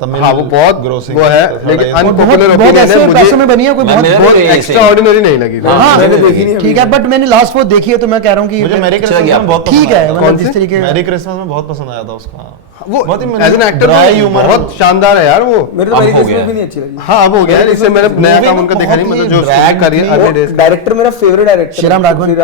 तमिल हाँ, वो बहुत ग्रोसिंग वो है, लेकिन अनपॉपुलर बहुत ओपिनियन ऐसे है पैसों में मुझे, बनी है कोई मैं- बहुत मेरा बहुत भी यही एक्स्ट्रा ऑर्डिनरी नहीं लगी। हाँ मैंने देखी नहीं ठीक है, बट मैंने लास्ट वो देखी है तो मैं कह रहा हूँ कि मुझे मैरी अच्छा क्रिसमस लगी में बहुत ठीक पसंद है, आया था। मतलब कौन जिस सी? तरीके मैरी क्रिसमस में बहुत पसंद आया था उसका। वो बहुत ही as an actor dry humor बहुत शानदार है यार वो। मेरे तो अब मेरी हो किस्मत गया। भी नहीं अच्छी लगी। हाँ अब हो गया है, इससे मैंने नया movie काम ना उनका देखा नहीं, बहुत मतलब ही जो drag करियर थी। अर्ली वो डेज डायरेक्टर मेरा फेवरेट डायरेक्टर श्रीराम राघवन।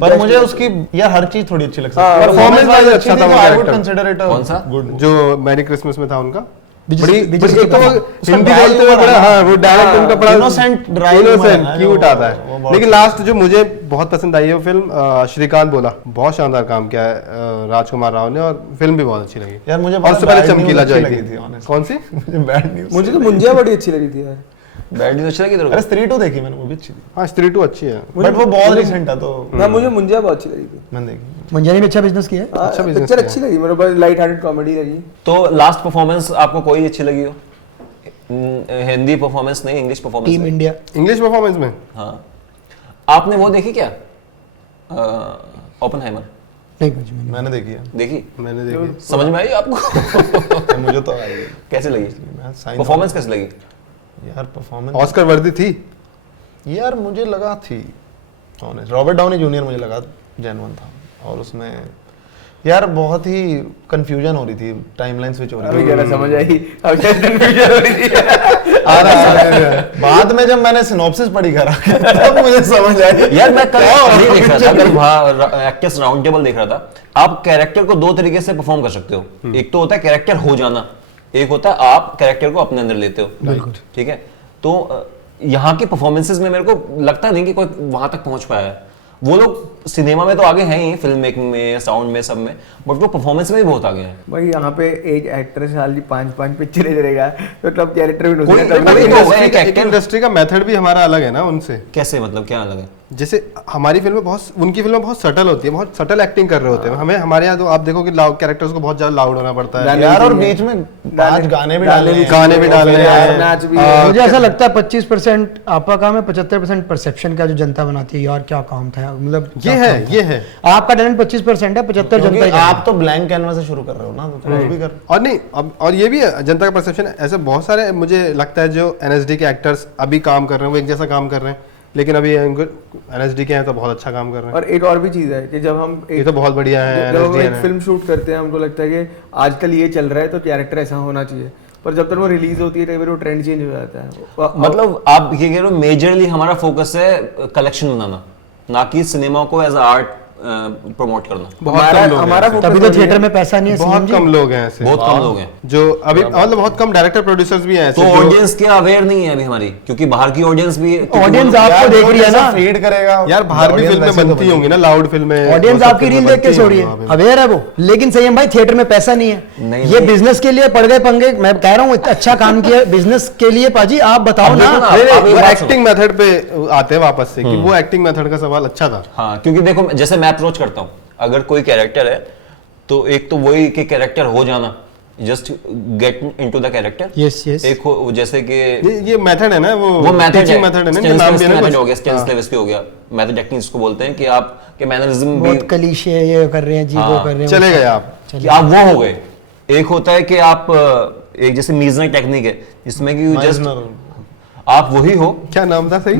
पर मुझे उसकी यार हर चीज थोड़ी अच्छी लग सकती हाँ, है। performance wise अच्छा था वो I would character। Consider it कौन सा? गुड। जो मैरी क्रिसमस में था उनका विजय- बड़ी विजय बड़ी- एक तो वो उसका हिंदी dry बोलते हुए humor बड़ा, है ना। हाँ वो डायरेक्ट उनका बड़ा innocent dry humor है innocent ना, क्यूट जो- आता वो है। बहुत लेकिन लास्ट जो मुझे बहुत पसंद आई है वो फिल्म श्रीकांत बोला, बहुत शानदार काम किया है राजकुमार राव ने, और फिल्म भी बहुत अच्छी लगी। यार मुझे और उससे पहले bad news चमकीला अच्छी जो आई लगी थी, थी, honestly। कौन सी? मुझे बैड न्यूज़ मुझे तो मुंजिया बड़ी अच्छी लगी थी यार। बैड न्यूज़ अच्छी लगी तेरे अरे को? स्त्री 2 देखी मैंने, वो भी अच्छी थी। हाँ स्त्री 2 अच्छी है। बट वो बहुत रिसेंट है तो हाँ मुझे मुंजिया बहुत अच्छी लगी थी। मैंने देखी। मंजानी में अच्छा बिजनेस किया है। हाँ, अच्छा business पिक्चर किया। अच्छी लगी, मेरे को लाइट हार्टेड कॉमेडी लगी। तो लास्ट परफॉर्मेंस आपको कोई अच्छी लगी हो? हिंदी परफॉर्मेंस नहीं, English team performance? India English performance में हाँ, आपने वो देखी क्या, ओपनहाइमर? नहीं कुछ भी नहीं। मैंने देखी है। देखी? मैंने देखी। समझ में आई आपको? मुझे तो आई। कैसे लगी मैं sign परफॉर्मेंस? कैसे लगी? यार परफॉर्मेंस ऑस्कर वर्दी थी। यार मुझे लगा थी ऑनेस्ट, रॉबर्ट डाउनी जूनियर मुझे लगा जेन्युइन था, और उसमें यार बहुत ही कंफ्यूजन हो रही थी, टाइमलाइन स्विच हो रही अभी थी। क्या ना समझ आई, अब क्या कंफ्यूजन हो रही थी। बाद में जब मैंने सिनॉप्सिस पढ़ी घर आके तब मुझे समझ आई। यार मैं कल ये देख रहा था, कल वहाँ एक्टर्स राउंड टेबल देख रहा था। आप कैरेक्टर को दो तरीके से परफॉर्म कर सकते हो। एक तो होता है कैरेक्टर हो जाना, एक होता है आप कैरेक्टर को अपने अंदर लेते हो। बिल्कुल। ठीक है, तो यहाँ के परफॉर्मेंसेस में मेरे को लगता नहीं कि कोई वहां तक पहुंच पाया है। वो लोग सिनेमा में तो आगे हैं ही, फिल्म मेकिंग में, साउंड में, सब में, बट वो परफॉर्मेंस में भी बहुत आगे हैं। भाई यहाँ पे एक एक्टर साल की 5-5 पिक्चरें करेगा तो तब कैरेक्टर भी कोई- नहीं कोई- इंडस्ट्री का एक actor- इंडस्ट्री का मेथड भी हमारा अलग है ना उनसे। कैसे, मतलब क्या अलग है? जैसे हमारी फिल्में बहुत, उनकी फिल्में बहुत सटल होती है, बहुत सटल एक्टिंग कर रहे होते हैं। हमें हमारे यहाँ तो आप देखो कि कैरेक्टर्स को बहुत ज्यादा लाउड होना पड़ता है, गाने यार और भी बीच में 5 गाने भी डालने हैं। गाने भी डालने यार, हैं। नाच भी मुझे ऐसा लगता है 25% आपका काम है, 75% परसेप्शन का जो जनता बनाती है। यार क्या काम था यार, मतलब ये क्या है काम था। ये है। आपका टैलेंट 25% है, 75 जनता क्योंकि ही आप तो ब्लैंक कैनवास से शुरू कर रहे हो ना, तो कुछ भी कर। और नहीं अब, और ये भी है जनता का परसेप्शन। ऐसे बहुत सारे मुझे लगता है जो एनएसडी के एक्टर्स अभी काम कर रहे हैं वो एक जैसा काम कर रहे हैं, लेकिन अभी एनएसडी के हैं तो बहुत अच्छा काम कर रहे हैं। और एक और भी चीज है कि जब हम ये तो बहुत बढ़िया है। जब हम NSD एक है। फिल्म शूट करते हैं हमको लगता है कि आजकल ये चल रहा है तो कैरेक्टर ऐसा होना चाहिए, पर जब तक वो रिलीज होती है कई बार वो ट्रेंड चेंज हो जाता है। मतलब आप ये कह रहे हो मेजरली हमारा फोकस है कलेक्शन बनाना, ना कि सिनेमा को एज आर्ट प्रमोट करना। बहुत कम लोग हमारा हैं ऐसे। तभी तो थिएटर में पैसा नहीं है बहुत CM जी। कम लोग हैं ऐसे, बहुत कम लोग हैं, जो अभी मतलब बहुत कम डायरेक्टर प्रोड्यूसर्स भी हैं तो ऐसे जो- ऑडियंस क्या अवेयर नहीं है अभी हमारी, क्योंकि बाहर की ऑडियंस भी, ऑडियंस आपको देख रही है ना, फीड करेगा यार बाहर भी फिल्में बनती होंगी ना, लाउड फिल्में। ऑडियंस वो सब आपकी रील फिल्में देख के बनती सो रही होंगी है, वहाँ पे। अवेयर है वो। लेकिन सही है भाई, थिएटर में पैसा नहीं है, नहीं, ये नहीं। बिजनेस के लिए पड़ गए पंगे। मैं कह रहा हूँ अच्छा काम किया बिजनेस के लिए पाजी, आप बताओ अब ना। देखो ना, नहीं, आप नहीं, ये वो बात एक्टिंग मेथड पे आते हैं वापस से कि वो एक्टिंग मेथड का सवाल अच्छा था। हाँ, क्योंकि देखो जैसे मैं अप्रोच करता हूँ, अगर कोई कैरेक्टर है तो एक तो वही कि कैरेक्टर हो जाना, just get into the character. Yes yes. एक हो जैसे कि ये मेथड है ना, वो मेथड है, टीचिंग मेथड है ना, इनका नाम भी है ना मेथड हो कुछ। गया, स्टेनिस्लैविस्की हो गया, मेथड एक्टिंग इसको बोलते हैं, कि आप के मैनरिज्म भी बहुत कलीशे ये कर रहे हैं जी, वो हाँ, कर रहे हैं, चले वो गए आप। कि आप वो हो गए। एक होता है कि आप एक जैसे मीजनर टेक्निक है जिसमें कि जस्ट आप वही हो। क्या नाम था सही?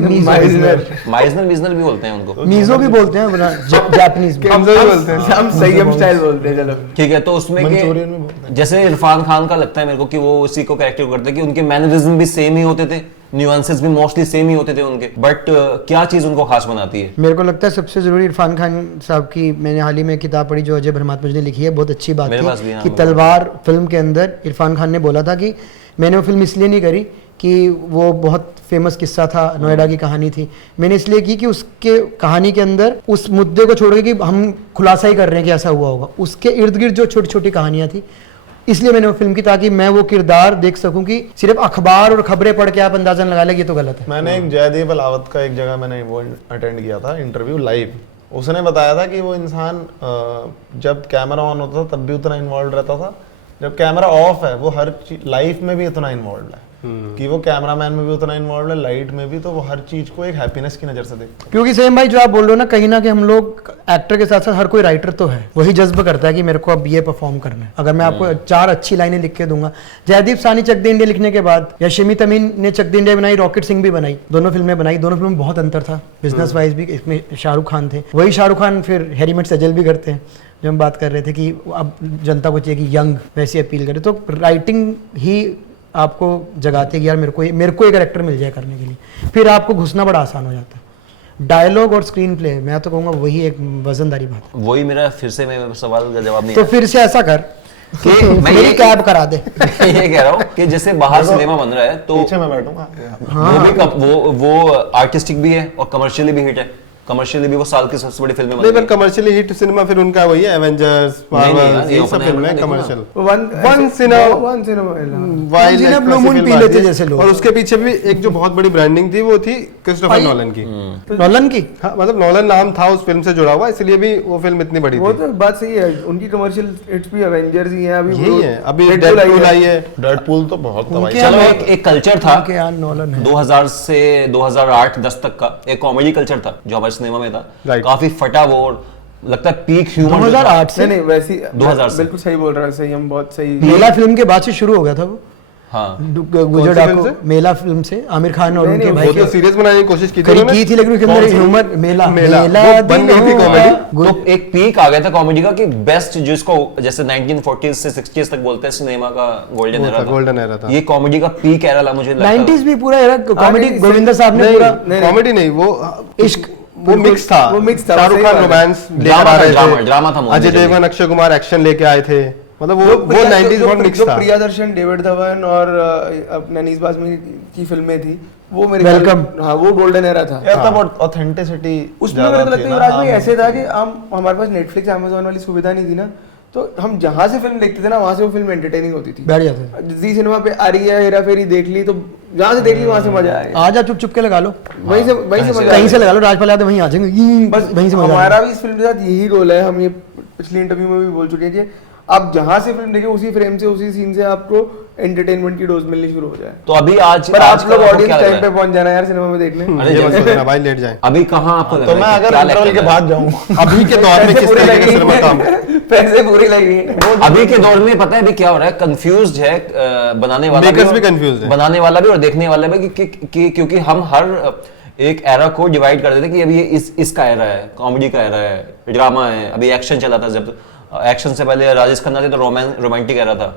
माइजनर मीजनर भी बोलते हैं उनको, मीजो भी बोलते हैं जापानीज में। हम सही बोलते हैं। हम संयम स्टाइल बोलते हैं। चलो ठीक है, तो उसमें मंचूरियन में के जैसे इरफान खान का लगता है मेरे को कि वो उसी को कैरेक्टर करते हैं, कि उनके मैनरिज्म भी सेम ही होते थे, न्यूएंसेस भी मोस्टली सेम ही होते थे उनके, बट क्या चीज उनको खास बनाती है? मेरे को लगता है सबसे जरूरी इरफान खान साहब की, मैंने हाल ही में किताब पढ़ी जो अजय भरमात्मा जी ने लिखी है, बहुत अच्छी बात मेरे पास भी, थी हाँ, कि मेरे तलवार फिल्म के अंदर इरफान खान ने बोला था कि मैंने वो फिल्म इसलिए नहीं करी कि वो बहुत फेमस किस्सा था, नोएडा की कहानी थी, मैंने इसलिए की कि उसके कहानी के अंदर उस मुद्दे को छोड़ के कि हम खुलासा ही कर रहे हैं कि ऐसा हुआ होगा, उसके इर्द गिर्द जो छोटी छोटी कहानियां थी, इसलिए मैंने वो फिल्म की, ताकि मैं वो किरदार देख सकूं कि सिर्फ अखबार और खबरें पढ़ के आप अंदाजा लगा लें, ये तो गलत है। मैंने एक जयदीप अलावत का एक जगह मैंने वो अटेंड किया था इंटरव्यू लाइव। उसने बताया था कि वो इंसान जब कैमरा ऑन होता था तब भी उतना इन्वॉल्व रहता था, जब कैमरा ऑफ है वो हर लाइफ में भी इतना इन्वॉल्व है कि वो कैमरामैन में भी उतना इन्वॉल्व है, लाइट में भी, तो वो हर चीज को एक हैप्पीनेस की नजर से देखता है। क्योंकि सेम भाई जो आप बोल रहे हो ना, कहीं ना कहीं हम लोग एक्टर के साथ साथ हर कोई राइटर तो है, वही जज्ब करता है कि मेरे को अब ये परफॉर्म करना है। अगर मैं आपको 4 अच्छी लाइनें लिख के दूंगा, जयदीप सानी चक दे इंडिया लिखने के बाद या शिमित अमीन ने चक दे इंडिया बनाई, रॉकेट सिंह भी बनाई, दोनों फिल्में बनाई, दोनों फिल्म में बहुत अंतर था बिजनेस वाइज भी। इसमें शाहरुख खान थे, वही शाहरुख खान फिर हैरी मेट सजल भी करते हैं, जो हम बात कर रहे थे कि अब जनता को चाहिए कि यंग वैसी अपील करे। तो राइटिंग ही आपको जगाते हैं कि यार मेरे को एक कैरेक्टर मिल जाए करने के लिए, फिर आपको घुसना बड़ा आसान हो जाता है। डायलॉग और स्क्रीन प्ले, मैं तो कहूँगा वही एक वजनदारी बात है। वही मेरा फिर से मैं सवाल का जवाब नहीं तो फिर से ऐसा कर कि मैं मेरी ये कैब करा दे। ये कह रहा हूँ कि जैसे बाहर सिनेमा बन रहा है तो पीछे मैं बैठूंगा। वो आर्टिस्टिक भी है और कमर्शियली भी हिट है। कमर्शियली भी वो साल की सबसे बड़ी फिल्में नहीं, पर कमर्शियली हिट सिनेमा फिर उनका वही है, एवेंजर्स, मार्वल, ये सब फिल्में commercial. One cinema blue moon P लेते जैसे लोग। और उसके पीछे भी एक जो बहुत बड़ी ब्रांडिंग थी वो थी क्रिस्टोफर नॉलन की। नॉलन की हाँ, मतलब नॉलन नाम था उस फिल्म से जुड़ा हुआ, इसलिए भी वो फिल्म इतनी बड़ी वो थी। तो बात सही है, उनकी कमर्शियल हिट्स भी एवेंजर्स ही हैं। अभी यही है, अभी Deadpool डेडपूल आई है। डेडपूल तो बहुत तबाही। उनके चलो यहाँ एक कल्चर था उनके यहाँ नॉलन है। 2000 से 2008-10 तक का एक कॉमेडी कल्चर था जो हमारे सिनेमा में था। Right. काफी फटा वो और लगता है पीक ह्यूमर 2008 से नहीं वैसी 2000 से। बिल्कुल सही बोल रहा है, सही, हम बहुत सही। मेला फिल्म के बाद से शुरू हो गया था वो। हाँ गुजर फिल्म डाकू से? मेला फिल्म से आमिर खान और नहीं, उनके नहीं, भाई वो के तो सीरियस बनाने की कोशिश की थी करी उन्होंने। की थी, लेकिन उसके अंदर ह्यूमर मेला मेला, मेला वो बन गई थी दिन कॉमेडी। हुआ। तो एक पीक आ गया था कॉमेडी का कि बेस्ट जिसको जैसे 1940s से 60s तक बोलते हैं सिनेमा का गोल्डन एरा था। गोल्डन एरा था। ये कॉमेडी का पीक एरा था मुझे लगता है। 90s भी पूरा era कॉमेडी नहीं, गोविंदा साहब ने पूरा नहीं, कॉमेडी नहीं, वो इश्क वो मिक्स था। वो mix था, शाहरुख सही खान बात है। रोमांस लेकर ड्रामा आ था, रहे ड्रामा था थे, movie अजय में। देवगन, अक्षय कुमार एक्शन लेके आए थे, मतलब वो 90s बहुत मिक्स जो था। प्रियादर्शन, डेविड धवन और अपना अनीस बाज़मी की फिल्में थी, वो मेरे Welcome। हाँ वो गोल्डन एरा था। यार तब ऑथेंटिसिटी उसमें मेरे को लगता है युवराज भाई ऐसे था कि हमारे पास नेटफ्लिक्स, अमेज़न वाली सुविधा नहीं थी ना, तो हम जहाँ से फिल्म देखते थे ना वहाँ से वो फिल्म एंटरटेनिंग होती थी। बैठ जाते जी सिनेमा पे आ रही है, हेरा फेरी देख ली, तो जहाँ से देख ली वहाँ से मजा आएगा। आ जा चुप चुप के लगा लो, वहीं से मजा कहीं से लगा लो, राजपाल यादव वहीं आ जाएंगे, बस वहीं से मजा हमारा आएगा। भी इस फिल्म के साथ यही रोल है। हम ये पिछली इंटरव्यू में भी बोल चुके हैं कि आप जहाँ से फिल्म देखें उसी फ्रेम से, उसी सीन से आपको एंटरटेनमेंट की डोज मिलनी शुरू हो जाए। तो अभी आज पर आज आप का लोग आपको ऑडियंस क्या लग टाइम रहा पे है? पहुंच जाना यार सिनेमा में देखने। अरे ये मत जैसे- सोचना भाई, लेट जाए। अभी कहाँ आपको लग तो रहा मैं है कि अगर क्या इंटरवल लगता के है? बाद जाऊं अभी के दौर में किस तरीके से सिनेमा काम पैसे पूरे लगे अभी के दौर में पता है अभी क्या हो रहा है? कंफ्यूज्ड है बनाने वाला Makers और- भी confused है। बनाने वाला भी और देखने वाला भी क्योंकि हम हर एक एरा को डिवाइड कर देते हैं कि अभी ये इसका एरा है, कॉमेडी का एरा है, ड्रामा है, अभी एक्शन चला था, जब एक्शन से पहले राजेश खन्ना थे तो रोमांटिक एरा था।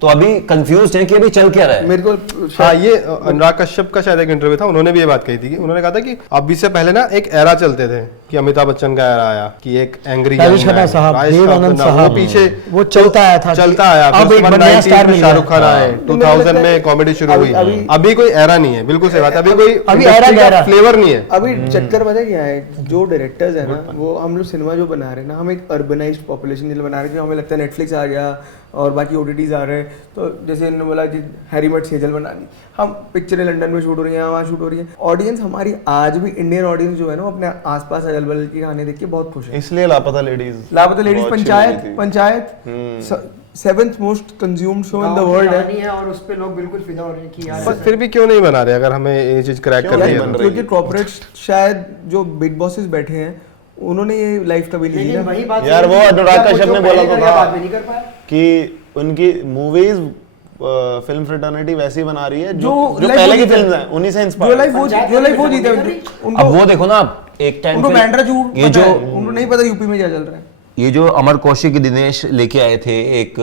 तो अभी कंफ्यूज है कि अभी चल क्या रहा है। मेरे को हाँ, ये अनुराग कश्यप का शायद एक इंटरव्यू था, उन्होंने भी ये बात कही थी कि उन्होंने कहा था कि अभी से पहले ना एक एरा चलते थे कि अमिताभ बच्चन का एरा आया कि एक एंग्री राजेश खन्ना साहब, देवानंद साहब, वो पीछे वो चलता आया था, चलता आया। अब फिर एक उसके बाद नया 90s स्टार में मिल शाहरुख गया। खान आए, तो मेरे को 2000 लगता में है कॉमेडी शुरू हुई। अभी- अभी कोई एरा नहीं है, बिल्कुल सही बात है, अभी कोई अभी era गहरा। फ्लेवर नहीं है। अभी चक्कर पता है क्या है, जो डायरेक्टर्स है ना, वो हम लोग सिनेमा जो बना रहे हैं ना, हम एक अर्बनाइज्ड पॉपुलेशन के लिए बना रहे हैं। हमें लगता है नेटफ्लिक्स आ गया और बाकी ओटीटीज आ रहे हैं, तो जैसे इन्होंने बोला कि हैरी मेट सेजल बना दी, हम पिक्चरें लंदन में शूट हो रही हैं, वहाँ शूट हो रही है। ऑडियंस हमारी आज भी, इंडियन ऑडियंस जो है ना, वो अपने आसपास अगल बगल की कहानी देख के बहुत खुश है। इसलिए लापता लेडीज लापता लेडीज, बहुत अच्छी लगी थी। Panchayat 7th most consumed show in the world है। और उस पे लोग बिल्कुल फिदा हो रहे हैं कि यार पर फिर भी क्यों नहीं बना रहे, अगर हमें ये चीज क्रैक क्यों कर नहीं है बन तो? रही? क्योंकि कॉर्पोरेट शायद जो बिग बॉसेस बैठे हैं उन्होंने ये लाइफ कभी ली लेकिन ना। वही बात यार वो अनुराग कश्यप ने बोला तो था नहीं कर पाया। कि उनकी मूवीज फिल्म फ्रेटर्निटी वैसी बना रही है जो जो life पहले वो की जीते फिल्म्स हैं। हैं उन्हीं से जो इंस्पायर लाइफ वो जीते हैं अब उनको, वो देखो ना आप एक टाइम उनको पे बैंड्रा झूठ ये पता जो है, उनको नहीं पता यूपी में क्या चल रहा है। ये जो अमर कौशिक दिनेश लेके आए थे एक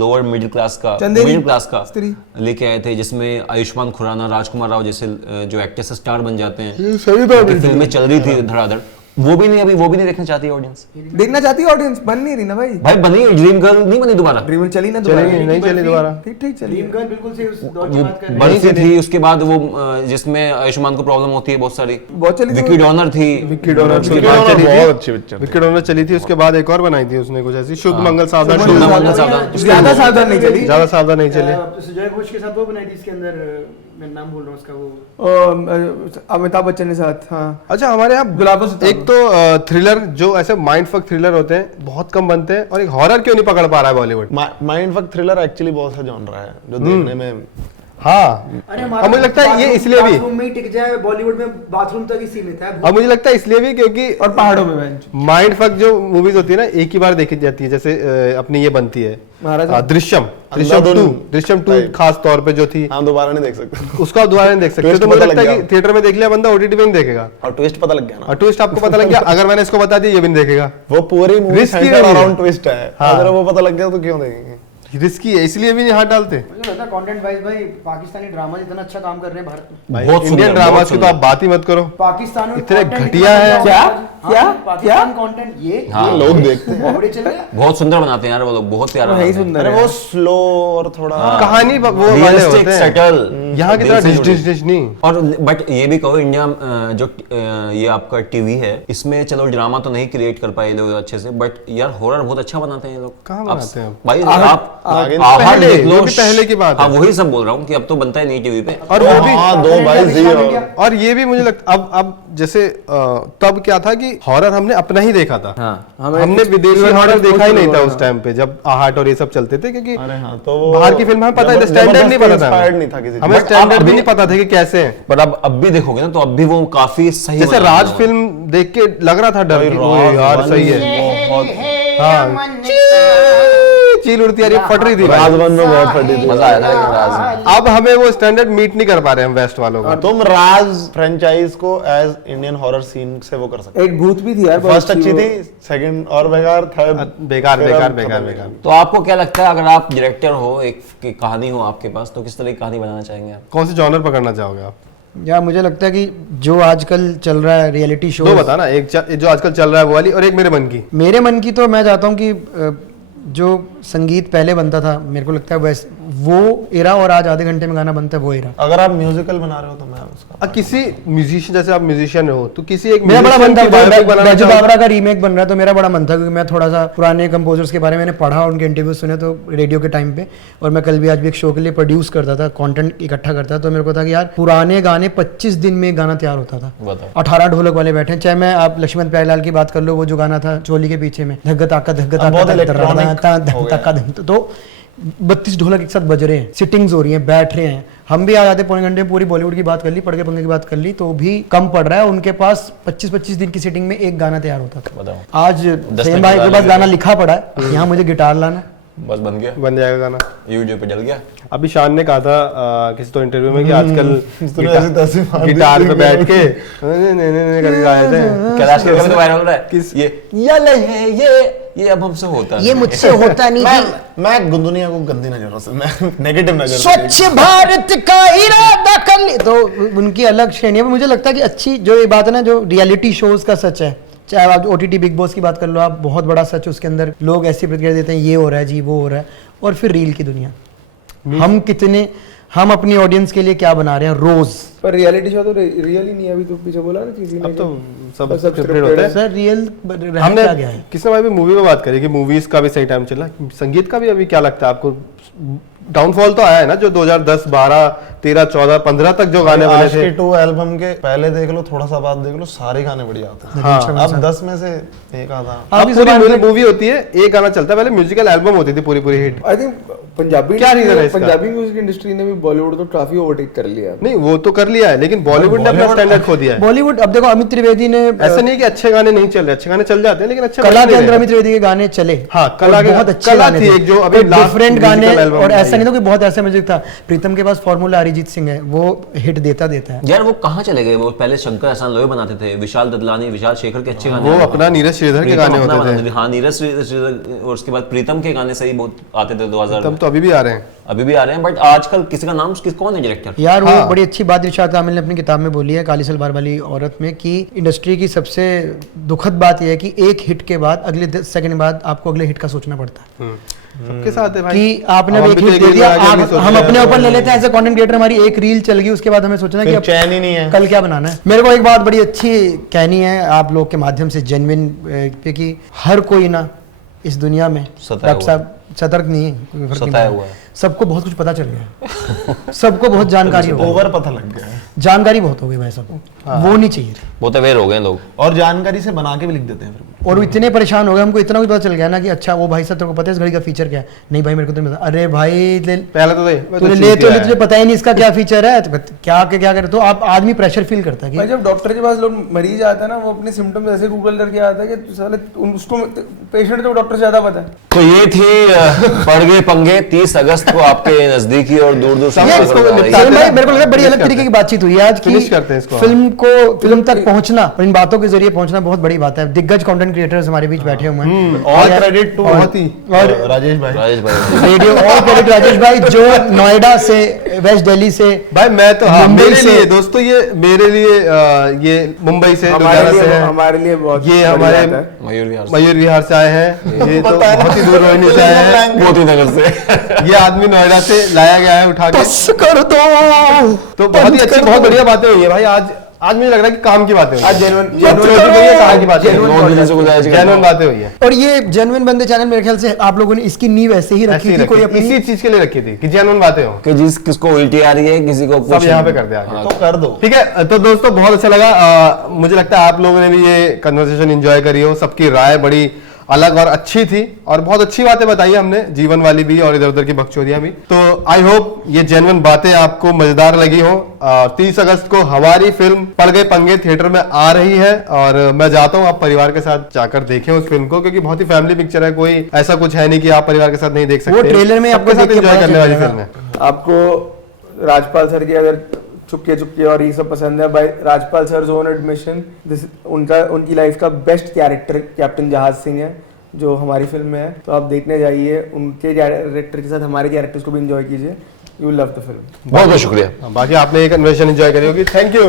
लोअर मिडिल क्लास का चंदेरी मिडिल क्लास का स्त्री। लेके आए थे जिसमें आयुष्मान खुराना, राजकुमार राव जैसे जो एक्टर्स स्टार बन जाते हैं, सही बात उनकी फिल्में चल रही थी धड़ाधड़, वो भी नहीं देखना चाहती ऑडियंस। देखना चाहती है ऑडियंस, बन नहीं रही ना भाई। भाई बनी ड्रीम गर्ल नहीं बनी दोबारा, ड्रीम चली ना चलेगी नहीं चली दोबारा। ठीक ठीक चली। ड्रीम गर्ल बिल्कुल सही उस दौर की वो बात कर रहे हैं। बर्फी थी, उसके बाद वो जिसमें आयुष्मान को प्रॉब्लम होती है बहुत सारी, बहुत चली थी विकी डॉनर थी, विक्की डोनर उसके विक्की बाद डोनर चली बहुत थी, अच्छी पिक्चर विक्की डोनर चली थी, उसके बाद एक और बनाई थी उसने कुछ ऐसी, शुभ मंगल सावधान। शुभ मंगल सावधान। ज्यादा सावधान नहीं चली। ज्यादा सावधान नहीं चली। सुजय घोष के साथ वो बनाई थी इसके अंदर मैं नाम भूल रहा हूँ उसका, वो अमिताभ बच्चन के साथ, हाँ। अच्छा, हमारे यहाँ गुलाबों से एक तो थ्रिलर, जो ऐसे माइंड फक थ्रिलर होते हैं बहुत कम बनते हैं, और एक हॉरर क्यों नहीं पकड़ पा रहा है Bollywood? Mind fuck thriller actually बहुत सा जॉनरा है जो देखने में, हाँ, अरे और मुझे लगता है ये इसलिए भी, बाथरूम में ही टिक जाए, बॉलीवुड में बाथरूम तक ही सीमित है। और मुझे लगता है इसलिए भी क्योंकि और पहाड़ों में बेंच। माइंड फक जो मूवीज होती है ना, एक ही बार देखी जाती है, जैसे अपनी ये बनती है महाराजा, दृश्यम, दृश्यम 2 खास तौर पे जो थी, हम दोबारा नहीं देख सकते उसका आप दोबारा नहीं देख सकते। Twist तो मुझे पता लगता लग है कि गया। थिएटर में देख लिया बंदा, ओटीटी में नहीं देखेगा, और ट्विस्ट पता लग गया ना, और ट्विस्ट आपको पता लग गया, अगर मैंने इसको बता दिया ये भी नहीं देखेगा। वो पूरी मूवी Risky सेंटर्ड है ये। अराउंड ट्विस्ट है, हाँ। अगर वो पता लग गया तो क्यों देखेंगे? रिस्की है, इसलिए भी नहीं हाथ डालते। मुझे लगता है कंटेंट वाइज भाई पाकिस्तानी ड्रामा जितना अच्छा काम कर रहे हैं भारत में, भाई, बहुत इंडियन सुंदर, ड्रामास बहुत की तो सुंदर। आप बात ही मत करो, पाकिस्तान में इतने content घटिया इतना है। अच्छा क्या? हाँ, क्या? पाकिस्तान कंटेंट ये हाँ। लोग देखते हैं, बड़े चल रहे हैं। बहुत सुंदर बनाते हैं यार वो लोग, बहुत प्यारा वो है ही बनाते हैं। सुंदर अरे है। वो स्लो और थोड़ा कहानी वो वाले Realistic, होते हैं, subtle, यहाँ की दिल तरह से डिश जुड़ी। डिश डिश नहीं। और बट ये भी कहो, इंडिया जो ये आपका टीवी है, इसमें चलो ड्रामा तो नहीं क्रिएट कर पाए लोग अच्छे से, बट यार हॉरर बहुत अच्छा बनाते हैं ये लोग। कहाँ आप- बनाते हैं? भाई आहट- आप आहट आहट पहले, देख लो, वो भी पहले की बात है। हाँ वही सब बोल रहा हूँ कि अब तो बनता ही नहीं टीवी पे। और वो भी, हाँ, दो भाई जी और ये भी मुझे लगता अब जैसे तब क्या था कि हॉरर हमने अपना ही देखा था, हाँ, हमने विदेशी हॉरर देखा ही नहीं था उस टाइम पे जब आहट और ये सब चलते थे, क्योंकि अरे हाँ, तो वो बाहर की फिल्म हमें पता था, स्टैंडर्ड नहीं पता इंस्पायर्ड नहीं था था किसी हमें, But स्टैंडर्ड अब भी अभी- नहीं पता था कि कैसे हैं। पर अब भी देखोगे ना तो अब भी वो काफी सही जैसे बना राज है। फिल्म देख के लग रहा था डर कि वो यार सही है, हाँ, चील उड़ती आ रही, फट रही थी भाई। राजवन में बहुत फटी थी। मजा आया था लेकिन राज में। अब हमें वो स्टैंडर्ड मीट नहीं कर पा रहे हम वेस्ट वालों का। तुम राज फ्रेंचाइज को एज इंडियन हॉरर सीन से वो कर सकते एक भूत भी थी यार, बहुत फर्स्ट अच्छी वो। थी, सेकंड और बेकार, थर्ड बेकार फिर बेकार अब बेकार खत्म बेकार। तो आपको क्या लगता है, अगर आप डायरेक्टर हो, एक की कहानी हो आपके पास, तो किस तरह की कहानी बनाना चाहेंगे आप? कौन सी जॉनर पकड़ना चाहोगे आप? या मुझे लगता है कि जो आजकल चल रहा है रियलिटी शो, दो बता ना, एक जो आजकल चल रहा है वो वाली, और एक मेरे मन की। मेरे मन की तो मैं चाहता हूँ कि जो संगीत पहले बनता था, मेरे को लगता है वैसे वो एरा, और आज आधे घंटे में गाना बनता है वो एरा। अगर आप म्यूजिकल बना रहे हो तो मैं उसका किसी म्यूजिशियन, जैसे आप म्यूजिशियन हो तो किसी एक मेरा बड़ा मन था, बायोपिक बनाना बैजू चाहोगे? बावरा का रीमेक बन रहा है, तो मेरा बड़ा मन था, क्योंकि मैं थोड़ा सा पुराने कंपोजर्स के बारे में मैंने पढ़ा, उनके इंटरव्यू सुने तो रेडियो के टाइम पे, और मैं कल भी आज भी एक शो के लिए प्रोड्यूस करता था, कंटेंट इकट्ठा करता था, तो मेरे को था कि यार पुराने गाने 25 दिन में गाना तैयार होता था, बताओ। 18 ढोलक वाले बैठे हैं। चाहे मैं आप लक्ष्मण प्यारेलाल की बात कर लो, वो जो गाना था चोली के पीछे में, धक्का ताका बहुत electronic हो गया। तो 32 ढोलक एक साथ बज रहे हैं, सिटिंग्स हो रही हैं, बैठ रहे हैं। हम भी आ जाते पौने घंटे में, पूरी बॉलीवुड की बात कर ली, पड़के पंगे की बात कर ली, तो भी कम पड़ रहा है। उनके पास 25-25 दिन की सिटिंग में एक गाना तैयार होता था। बताओ, आज 10 सेम मिनट भाई के गाना पास गाना लगेगा। लिखा पड़ा है, यहाँ मुझे गिटार लाना है। बस बन गया, बन जाएगा गाना। यूट्यूब पे डल गया। अभी शान ने कहा था किसी तो इंटरव्यू में कि आजकल तूने ऐसी तैसी मार दी गिटार थी पे कि- बैठ के नहीं करके गाए थे। कैलाश खेर का भी तो वायरल हो रहा है किस- ये ले है ये अब हमसे होता है। ये मुझसे होता नहीं जी। मैं दुनिया को गंदी नजरों से, मैं नेगेटिव नजर से स्वच्छ भारत का इरादा कर ले, तो उनकी अलग श्रेणी है। मुझे लगता है कि अच्छी जो ये बात है ना, जो रियलिटी शोज का सच है, चाहे आप OTT बिग बॉस की बात कर लो, आप बहुत बड़ा सच, उसके अंदर लोग ऐसी प्रतिक्रिया देते हैं, ये हो रहा है जी, वो हो रहा है, और फिर रील की दुनिया, हम अपनी ऑडियंस के लिए क्या बना रहे हैं रोज। पर रियलिटी शो तो रियल ही नहीं है, अभी तो पीछे बोला ना चीज़ ही अब तो सब सब scripted scripted होता है। है। सर रियल रह हमने क्या गया है? किसने भाई भी मूवी में बात करी कि मूवीज का भी सही टाइम चला, संगीत का भी अभी क्या लगता है आपको? डाउनफॉल तो आया है ना, जो 2010, 12, 13, 14, 15 तक जो गाने बने आज थे। के 2 एल्बम के पहले देख लो, थोड़ा सा बाद देख लो, सारे गाने बढ़िया आते हैं। हाँ, अब 10 में से एक आधा। अब पूरी मूवी होती है, एक गाना चलता है, पहले म्यूजिकल एल्बम होती थी पूरी पूरी हिट। आई थिंक पंजाबी क्या reason है इसका? पंजाबी म्यूजिक इंडस्ट्री ने भी बॉलीवुड को काफी ओवरटेक कर लिया है। नहीं वो तो कर लिया है, लेकिन बॉलीवुड ने अपना स्टैंडर्ड खो दिया है। बॉलीवुड, अब देखो अमित त्रिवेदी ने ऐसा नहीं कि अच्छे गाने नहीं चल रहे, अच्छे गाने चल जाते हैं, लेकिन अच्छे कला बन के नहीं अंदर रहे। अमित त्रिवेदी के गाने चले, हाँ, और कला के- बहुत अच्छे कला गाने थी थे, एक जो अभी last डिफरेंट musical गाने, album और आई ऐसा है। नहीं था कि बहुत ऐसा म्यूजिक था। प्रीतम के पास फॉर्मूला अरिजीत सिंह है, वो हिट देता है। यार वो कहाँ चले गए? वो पहले शंकर एहसान लोई बनाते थे, विशाल ददलानी, विशाल शेखर के अच्छे गाने वो आते थे। अपना नीरज श्रीधर के प्रीतम गाने अपना होते बनाते थे, थे। हाँ, नीरज श्रीधर, और उसके बाद प्रीतम के गाने सही बहुत आते थे 2000 तब में। तो अभी भी आ रहे हैं। अभी भी आ रहे हैं, बट आजकल किसी का नाम कौन है डायरेक्टर? यार वो हाँ। बड़ी अच्छी बात इरशाद आमिल ने अपनी किताब में बोली है, काली सलवार वाली औरत में, कि इंडस्ट्री की सबसे दुखद बात यह है कि एक हिट के बाद अगले 10 सेकंड बाद आपको अगले हिट का सोचना पड़ता है, सबके साथ है भाई कि आपने अब अब हम एक भी तो हिट एक दे रील दिया, बना के नहीं सोच हम रहे अपने हैं। ऊपर ले लेते हैं एज ए कंटेंट क्रिएटर। हमारी एक रील चल गई, उसके बाद हमें सोचना कि फिर अब चैन ही नहीं है। कल क्या बनाना है। मेरे को एक बात बड़ी अच्छी कहनी है आप लोग के माध्यम से, जेन्युइन पे, कि हर कोई ना इस दुनिया में, सताया डॉक्टर साहब सतर्क नहीं है, कोई फर्क नहीं सताया पड़ता। हुआ है। सबको बहुत कुछ पता चल गया सबको बहुत जानकारी हो गई ओवर पता लग गया है जानकारी बहुत हो गई भाई सब वो नहीं चाहिए बहुत अवेयर हो गए लोग। और जानकारी से बना के भी लिख देते हैं फिर और वो इतने परेशान हो गए हमको इतना भी पता चल गया ना कि अच्छा वो भाई साहब तेरे को पता है इस घड़ी का फीचर क्या है नहीं भाई मेरे को तो नहीं पता अरे भाई पहले तो तूने ले तो तुझे पता ही नहीं इसका क्या फीचर है तो क्या क्या करे तो आप आदमी प्रेशर फील करता है भाई कि जब डॉक्टर के पास लोग मरीज आता है ना वो अपने सिम्टम्स ऐसे गूगल करके आता है कि साले उसको पेशेंट तो डॉक्टर से ज्यादा पता है। तो ये थी पड़ गए पंगे 30 अगस्त को आपके नजदीकी और दूर दूर ये सलीम भाई मेरे को लगा बड़ी अलग तरीके की बातचीत हुई है आज की Finish करते हैं इसको। फिल्म तक पहुंचना और इन बातों के जरिए पहुंचना बहुत बड़ी बात है दिग्गज कंटेंट क्रिएटर्स हमारे बीच बैठे हुए हैं और क्रेडिट टू बहुत ही और राजेश भाई राजेश भाई रेडियो और क्रेडिट राजेश भाई जो नोएडा से वेस्ट दिल्ली से भाई मैं तो हाँ, मुंबई मेरे से- लिए दोस्तों ये मेरे लिए ये मुंबई से लुधियाना से है हमारे लिए बहुत ये बड़ी हमारे बात है। मयूर विहार से। मयूर विहार से आए हैं ये तो बहुत ही दूर रोहिणी से आए हैं मोती नगर से। ये आदमी नोएडा से लाया गया है उठा के बस कर दो तो बहुत ही अच्छी बहुत बढ़िया बातें हुई है भाई आज मुझे लग रहा है कि काम की बातें हुई आज जेन्युइन काम की बातें हुई नौ दिन से गुजारिश करता जेन्युइन हूँ। बातें हुई है और ये जेन्युइन बंदे चैनल मेरे ख्याल से आप लोगों ने इसकी नींव ऐसे ही ऐसी रखी थी रखी कोई अपनी इसी चीज के लिए रखी थी कि जेन्युइन बातें हो कि किसको उल्टी आ रही है किसी को सब यहाँ पे कर दे आगे तो कर दो ठीक है तो दोस्तों बहुत अच्छा लगा मुझे लगता है आप लोगों ने भी ये कन्वर्सेशन एंजॉय करी हो सबकी राय बड़ी अलग और अच्छी थी और बहुत अच्छी बातें बताई हमने जीवन वाली भी और इधर उधर की बकचोदियां भी तो आई होप ये जेन्युइन बातें आपको मजेदार लगी हो 30 अगस्त को हमारी फिल्म पड़ गए पंगे थिएटर में आ रही है और मैं चाहता हूँ आप परिवार के साथ जाकर देखें उस फिल्म को क्योंकि बहुत ही फैमिली पिक्चर है कोई ऐसा कुछ है नहीं कि आप परिवार के साथ नहीं देख सकते वो ट्रेलर में सबके आपको साथ देख के एंजॉय पता करने वाली चलेगा। फिल्म है आपको राजपाल सर की अगर चुपके चुपके और ये सब पसंद है by Rajpal sir own admission उनकी लाइफ का best character captain Jahaz Singh है जो हमारी फिल्म में है तो आप देखने जाइए उनके कैरेक्टर के साथ हमारे कैरेक्टर्स को भी एंजॉय कीजिए यू लव द फिल्म बहुत बहुत शुक्रिया। बाकी आपने एक कन्वर्सेशन एंजॉय करी होगी थैंक यू